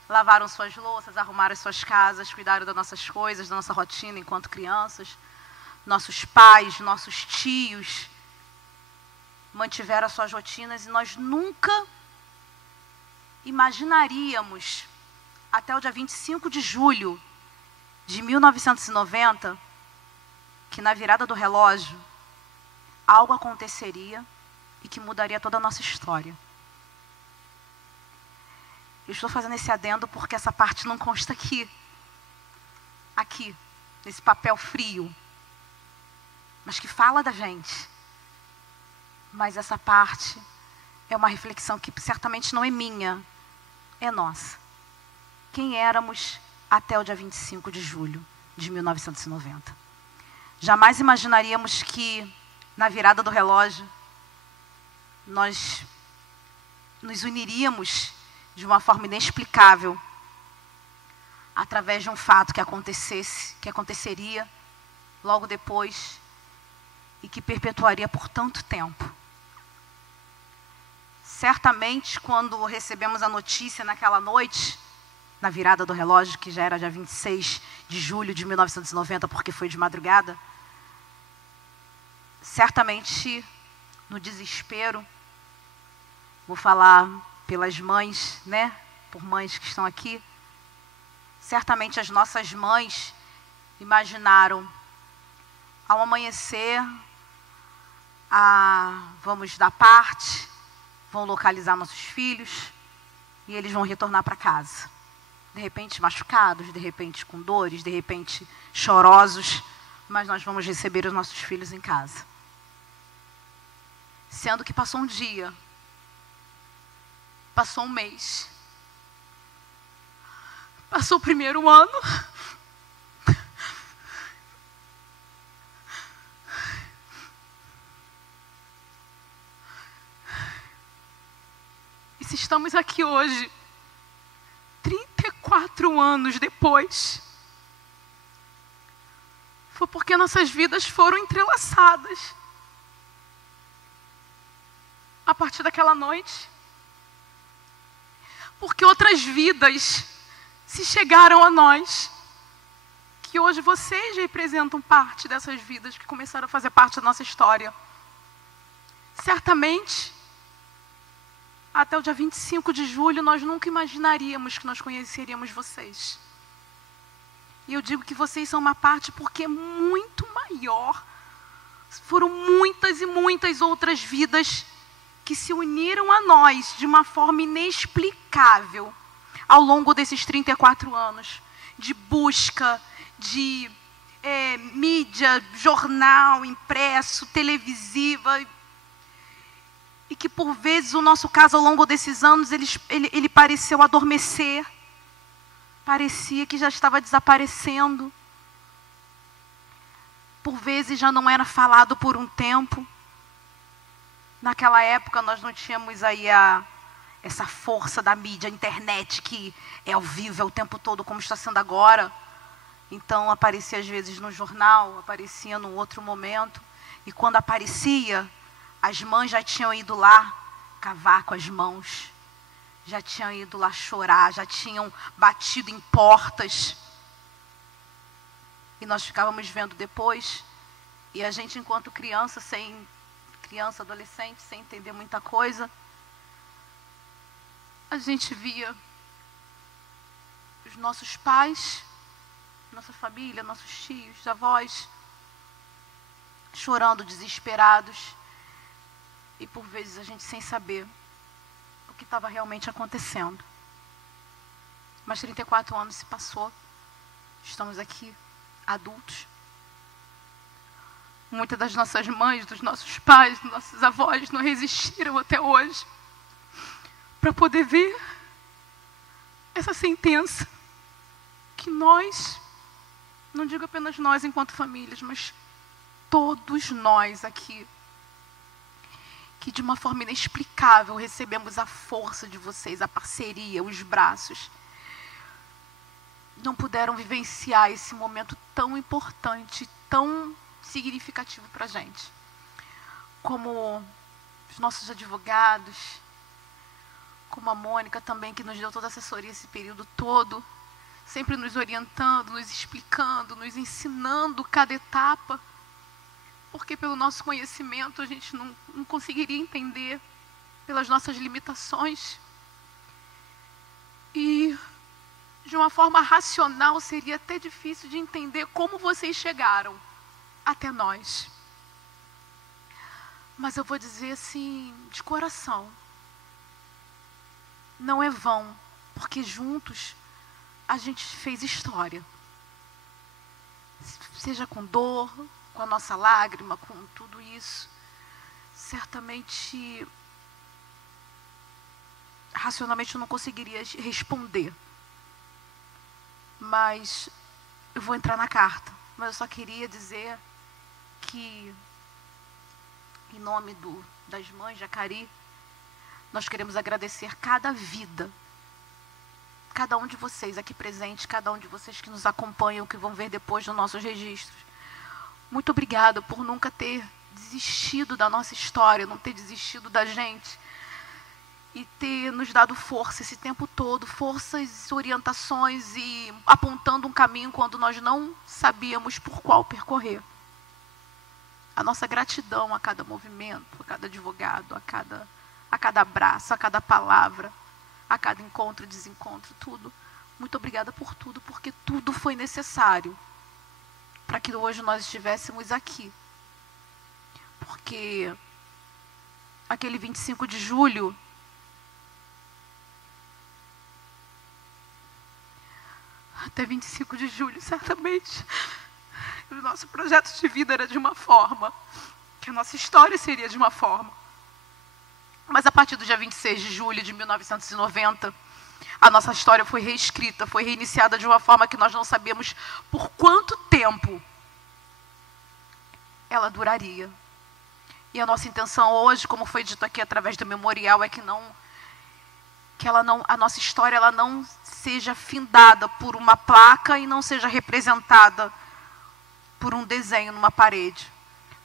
lavaram suas louças, arrumaram suas casas, cuidaram das nossas coisas, da nossa rotina enquanto crianças. Nossos pais, nossos tios mantiveram as suas rotinas, e nós nunca imaginaríamos, até o dia 25 de julho de 1990, que na virada do relógio algo aconteceria e que mudaria toda a nossa história. Eu estou fazendo esse adendo porque essa parte não consta aqui, nesse papel frio, mas que fala da gente. Mas essa parte é uma reflexão que certamente não é minha, é nossa. Quem éramos até o dia 25 de julho de 1990? Jamais imaginaríamos que, na virada do relógio, nós nos uniríamos de uma forma inexplicável através de um fato que aconteceria logo depois e que perpetuaria por tanto tempo. Certamente, quando recebemos a notícia naquela noite, na virada do relógio, que já era dia 26 de julho de 1990, porque foi de madrugada, certamente, no desespero, vou falar pelas mães, né? Por mães que estão aqui, certamente as nossas mães imaginaram, ao amanhecer, vamos dar parte, vão localizar nossos filhos e eles vão retornar para casa. De repente machucados, de repente com dores, de repente chorosos, mas nós vamos receber os nossos filhos em casa. Sendo que passou um dia, passou um mês, passou o primeiro ano, e se estamos aqui hoje, 34 34 anos depois, foi porque nossas vidas foram entrelaçadas. A partir daquela noite, porque outras vidas se chegaram a nós, que hoje vocês representam parte dessas vidas que começaram a fazer parte da nossa história. Certamente, até o dia 25 de julho, nós nunca imaginaríamos que nós conheceríamos vocês. E eu digo que vocês são uma parte porque é muito maior. Foram muitas e muitas outras vidas que se uniram a nós de uma forma inexplicável ao longo desses 34 anos de busca, de mídia, jornal, impresso, televisiva, e que por vezes o nosso caso ao longo desses anos ele pareceu adormecer, parecia que já estava desaparecendo, por vezes já não era falado por um tempo. Naquela época nós não tínhamos aí essa força da mídia, a internet, que é ao vivo, é o tempo todo, como está sendo agora. Então aparecia às vezes no jornal, aparecia num outro momento, e quando aparecia, as mães já tinham ido lá cavar com as mãos, já tinham ido lá chorar, já tinham batido em portas. E nós ficávamos vendo depois, e a gente, enquanto criança, adolescente, sem entender muita coisa, a gente via os nossos pais, nossa família, nossos tios, avós, chorando, desesperados, e por vezes a gente sem saber o que estava realmente acontecendo. Mas 34 anos se passou, estamos aqui, adultos. Muitas das nossas mães, dos nossos pais, dos nossos avós não resistiram até hoje para poder ver essa sentença que nós, não digo apenas nós enquanto famílias, mas todos nós aqui, que de uma forma inexplicável recebemos a força de vocês, a parceria, os braços, não puderam vivenciar esse momento tão importante, tão significativo para a gente. Como os nossos advogados, como a Mônica também, que nos deu toda a assessoria esse período todo, sempre nos orientando, nos explicando, nos ensinando cada etapa, porque pelo nosso conhecimento a gente não conseguiria entender, pelas nossas limitações. E de uma forma racional seria até difícil de entender como vocês chegaram até nós. Mas eu vou dizer assim, de coração, não é vão, porque juntos a gente fez história. Seja com dor, com a nossa lágrima, com tudo isso, certamente, racionalmente eu não conseguiria responder. Mas eu vou entrar na carta. Mas eu só queria dizer que, em nome das mães de Jacari, nós queremos agradecer cada vida, cada um de vocês aqui presentes, cada um de vocês que nos acompanham, que vão ver depois dos nossos registros. Muito obrigada por nunca ter desistido da nossa história, não ter desistido da gente, e ter nos dado força esse tempo todo, forças, orientações e apontando um caminho quando nós não sabíamos por qual percorrer. A nossa gratidão a cada movimento, a cada advogado, a cada abraço, a cada palavra, a cada encontro e desencontro, tudo. Muito obrigada por tudo, porque tudo foi necessário para que hoje nós estivéssemos aqui. Porque aquele 25 de julho, até 25 de julho, certamente, o nosso projeto de vida era de uma forma, que a nossa história seria de uma forma. Mas a partir do dia 26 de julho de 1990, a nossa história foi reescrita, foi reiniciada de uma forma que nós não sabíamos por quanto tempo ela duraria. E a nossa intenção hoje, como foi dito aqui através do memorial, é que não que a nossa história ela não seja findada por uma placa e não seja representada por um desenho numa parede,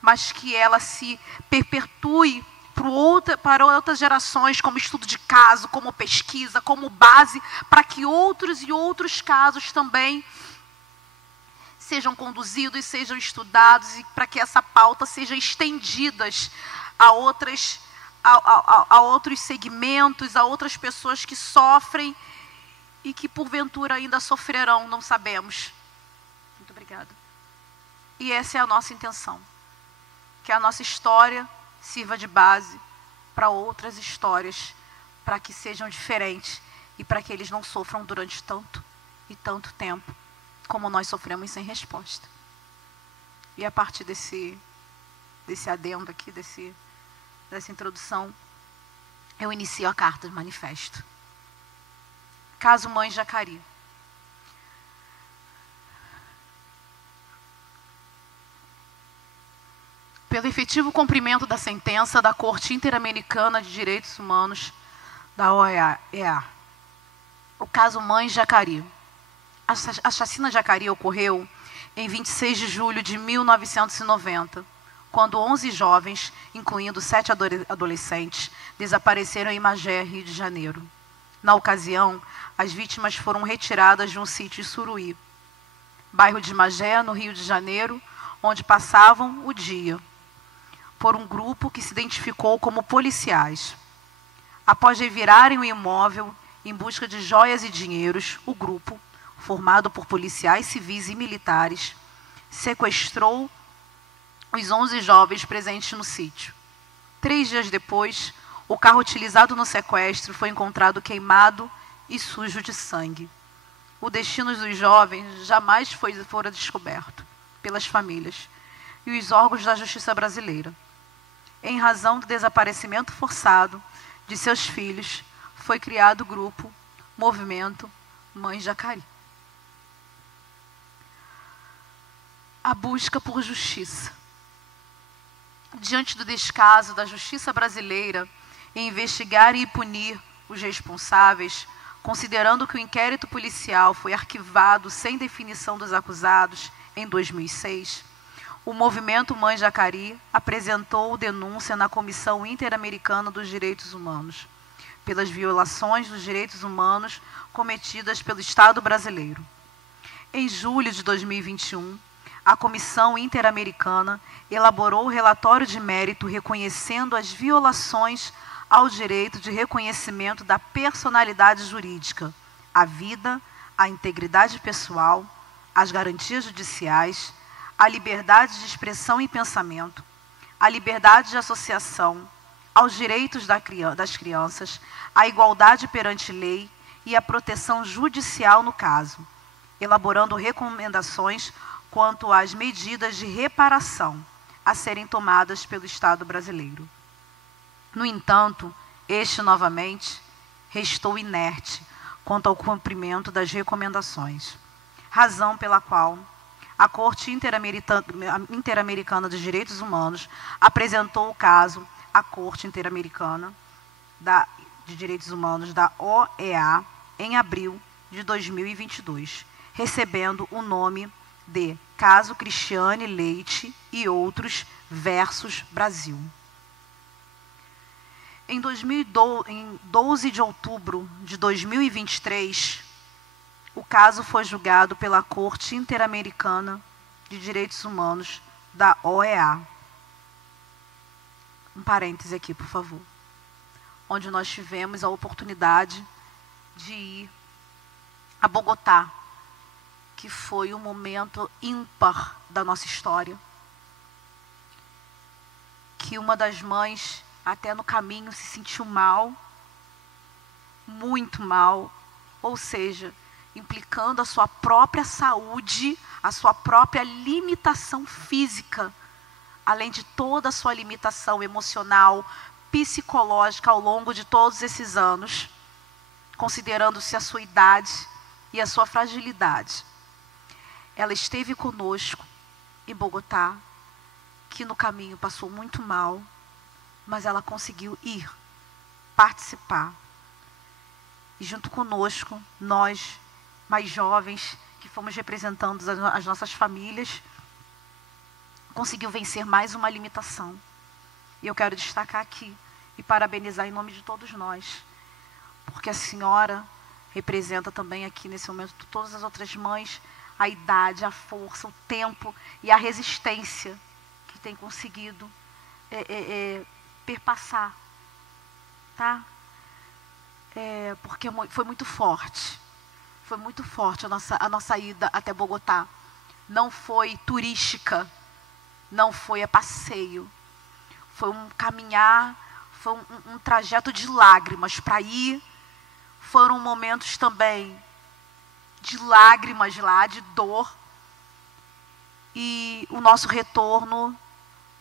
mas que ela se perpetue para outras gerações, como estudo de caso, como pesquisa, como base, para que outros e outros casos também sejam conduzidos, sejam estudados, e para que essa pauta seja estendida a outros segmentos, a outras pessoas que sofrem e que porventura ainda sofrerão, não sabemos. Muito obrigada. E essa é a nossa intenção, que a nossa história sirva de base para outras histórias, para que sejam diferentes e para que eles não sofram durante tanto e tanto tempo, como nós sofremos sem resposta. E a partir desse adendo aqui, dessa introdução, eu inicio a carta de manifesto. Caso Mãe Jacari. Pelo efetivo cumprimento da sentença da Corte Interamericana de Direitos Humanos, da OEA, o caso Mãe Jacari. A chacina de Jacari ocorreu em 26 de julho de 1990, quando 11 jovens, incluindo 7 adolescentes, desapareceram em Magé, Rio de Janeiro. Na ocasião, as vítimas foram retiradas de um sítio em Suruí, bairro de Magé, no Rio de Janeiro, onde passavam o dia, por um grupo que se identificou como policiais. Após revirarem o imóvel em busca de joias e dinheiros, o grupo, formado por policiais civis e militares, sequestrou os 11 jovens presentes no sítio. 3 dias depois, o carro utilizado no sequestro foi encontrado queimado e sujo de sangue. O destino dos jovens jamais fora descoberto pelas famílias e os órgãos da justiça brasileira. Em razão do desaparecimento forçado de seus filhos, foi criado o grupo Movimento Mãe Jacari. A busca por justiça. Diante do descaso da justiça brasileira em investigar e punir os responsáveis, considerando que o inquérito policial foi arquivado sem definição dos acusados em 2006, o Movimento Mãe Jacari apresentou denúncia na Comissão Interamericana dos Direitos Humanos pelas violações dos direitos humanos cometidas pelo Estado brasileiro. Em julho de 2021, a Comissão Interamericana elaborou o relatório de mérito reconhecendo as violações ao direito de reconhecimento da personalidade jurídica, à vida, à integridade pessoal, às garantias judiciais, à liberdade de expressão e pensamento, à liberdade de associação, aos direitos das crianças, à igualdade perante lei e à proteção judicial no caso, elaborando recomendações quanto às medidas de reparação a serem tomadas pelo Estado brasileiro. No entanto, este, novamente, restou inerte quanto ao cumprimento das recomendações, razão pela qual a Corte Interamericana dos Direitos Humanos apresentou o caso à Corte Interamericana de Direitos Humanos da OEA em abril de 2022, recebendo o nome de Caso Cristiane Leite e outros versus Brasil. Em 12 de outubro de 2023, o caso foi julgado pela Corte Interamericana de Direitos Humanos da OEA. Um parêntese aqui, por favor. Onde nós tivemos a oportunidade de ir a Bogotá, que foi um momento ímpar da nossa história. Que uma das mães, até no caminho, se sentiu mal, muito mal, ou seja, implicando a sua própria saúde, a sua própria limitação física, além de toda a sua limitação emocional, psicológica ao longo de todos esses anos, considerando-se a sua idade e a sua fragilidade. Ela esteve conosco em Bogotá, que no caminho passou muito mal, mas ela conseguiu ir, participar. e junto conosco, nós, mais jovens, que fomos representando as nossas famílias, conseguiu vencer mais uma limitação. E eu quero destacar aqui e parabenizar em nome de todos nós, porque a senhora representa também aqui nesse momento todas as outras mães, a idade, a força, o tempo e a resistência que tem conseguido perpassar, tá? Porque foi muito forte a nossa ida até Bogotá. Não foi turística, não foi a passeio, foi um caminhar, foi um trajeto de lágrimas para ir. Foram momentos também de lágrimas lá, de dor. E o nosso retorno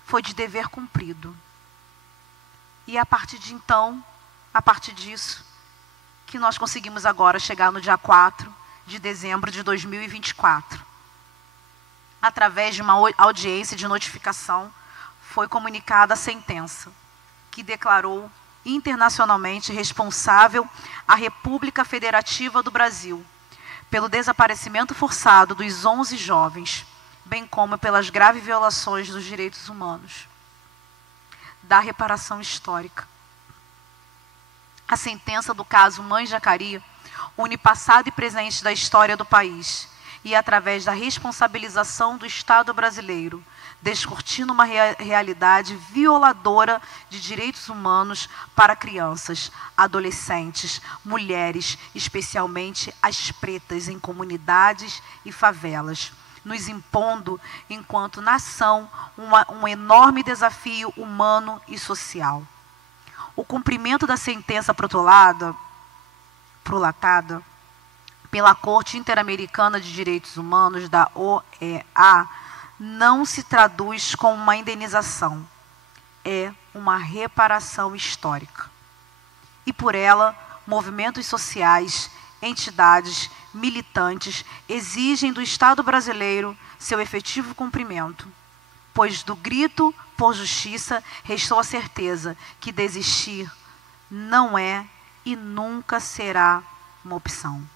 foi de dever cumprido. E a partir de então, a partir disso, que nós conseguimos agora chegar no dia 4 de dezembro de 2024. Através de uma audiência de notificação, foi comunicada a sentença, que declarou internacionalmente responsável a República Federativa do Brasil pelo desaparecimento forçado dos 11 jovens, bem como pelas graves violações dos direitos humanos, da reparação histórica. A sentença do caso Mãe Jacari une passado e presente da história do país e, através da responsabilização do Estado brasileiro, descortina uma realidade violadora de direitos humanos para crianças, adolescentes, mulheres, especialmente as pretas em comunidades e favelas, nos impondo, enquanto nação, um enorme desafio humano e social. O cumprimento da sentença prolatada pela Corte Interamericana de Direitos Humanos, da OEA, não se traduz como uma indenização, é uma reparação histórica. E por ela, movimentos sociais, entidades, militantes exigem do Estado brasileiro seu efetivo cumprimento, pois do grito por justiça restou a certeza que desistir não é e nunca será uma opção.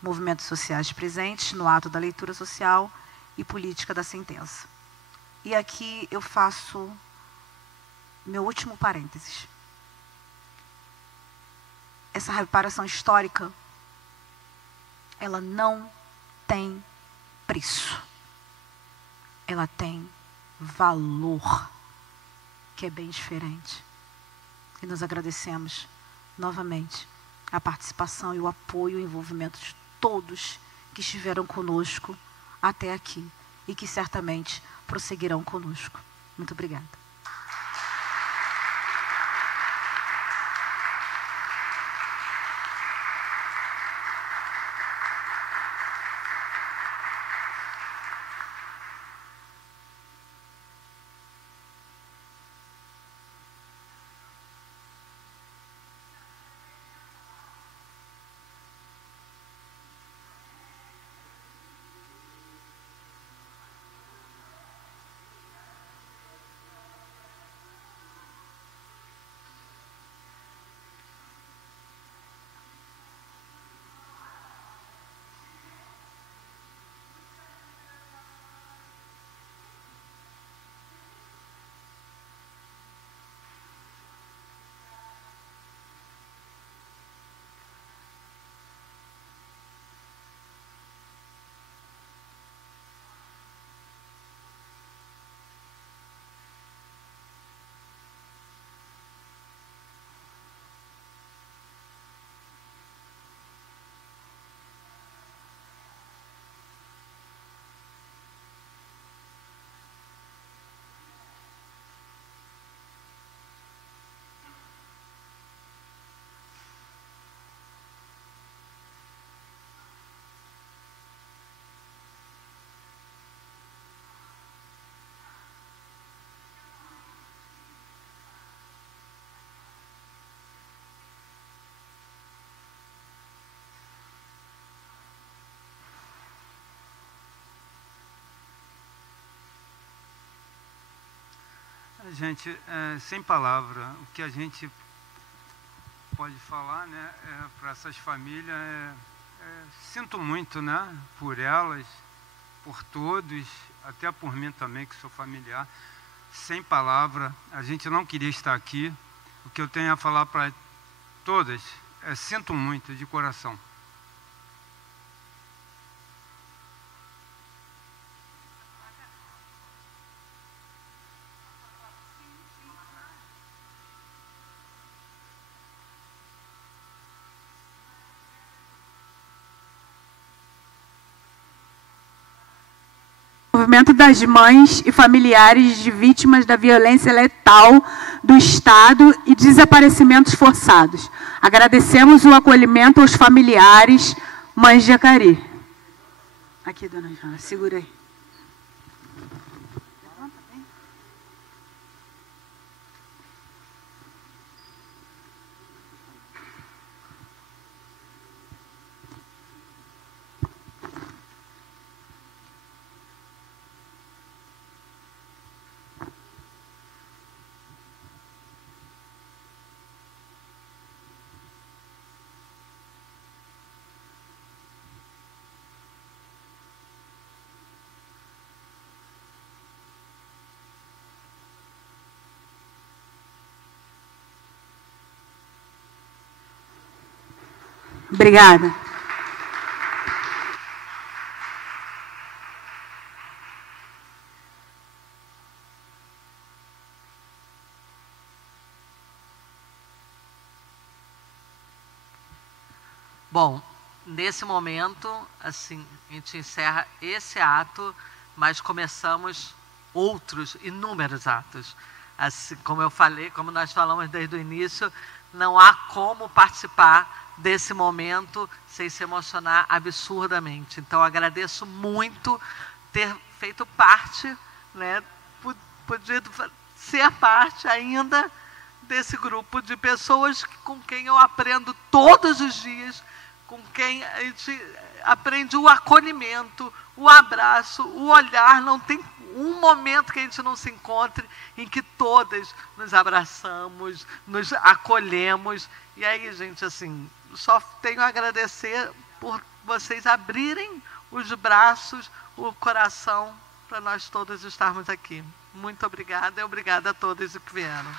Movimentos sociais presentes no ato da leitura social e política da sentença. E aqui eu faço meu último parênteses. Essa reparação histórica, ela não tem preço. Ela tem valor, que é bem diferente. E nós agradecemos novamente a participação e o apoio e o envolvimento de todos que estiveram conosco até aqui e que certamente prosseguirão conosco. Muito obrigada. Gente, sem palavra, o que a gente pode falar, né? Para essas famílias, sinto muito, né? Por elas, por todos, até por mim também, que sou familiar. Sem palavra, a gente não queria estar aqui. O que eu tenho a falar para todas é sinto muito, de coração. Movimento das mães e familiares de vítimas da violência letal do Estado e desaparecimentos forçados. Agradecemos o acolhimento aos familiares, mães de Jacari. Aqui, dona Joana, segura aí. Obrigada. Bom, nesse momento, assim, a gente encerra esse ato, mas começamos outros, inúmeros atos. Assim, como eu falei, como nós falamos desde o início, não há como participar desse momento sem se emocionar absurdamente. Então, agradeço muito ter feito parte, né, podido ser parte ainda desse grupo de pessoas com quem eu aprendo todos os dias, com quem a gente aprende o acolhimento, o abraço, o olhar. Não tem um momento que a gente não se encontre em que todas nos abraçamos, nos acolhemos. E aí, gente, assim, só tenho a agradecer por vocês abrirem os braços, o coração, para nós todos estarmos aqui. Muito obrigada e obrigada a todos que vieram.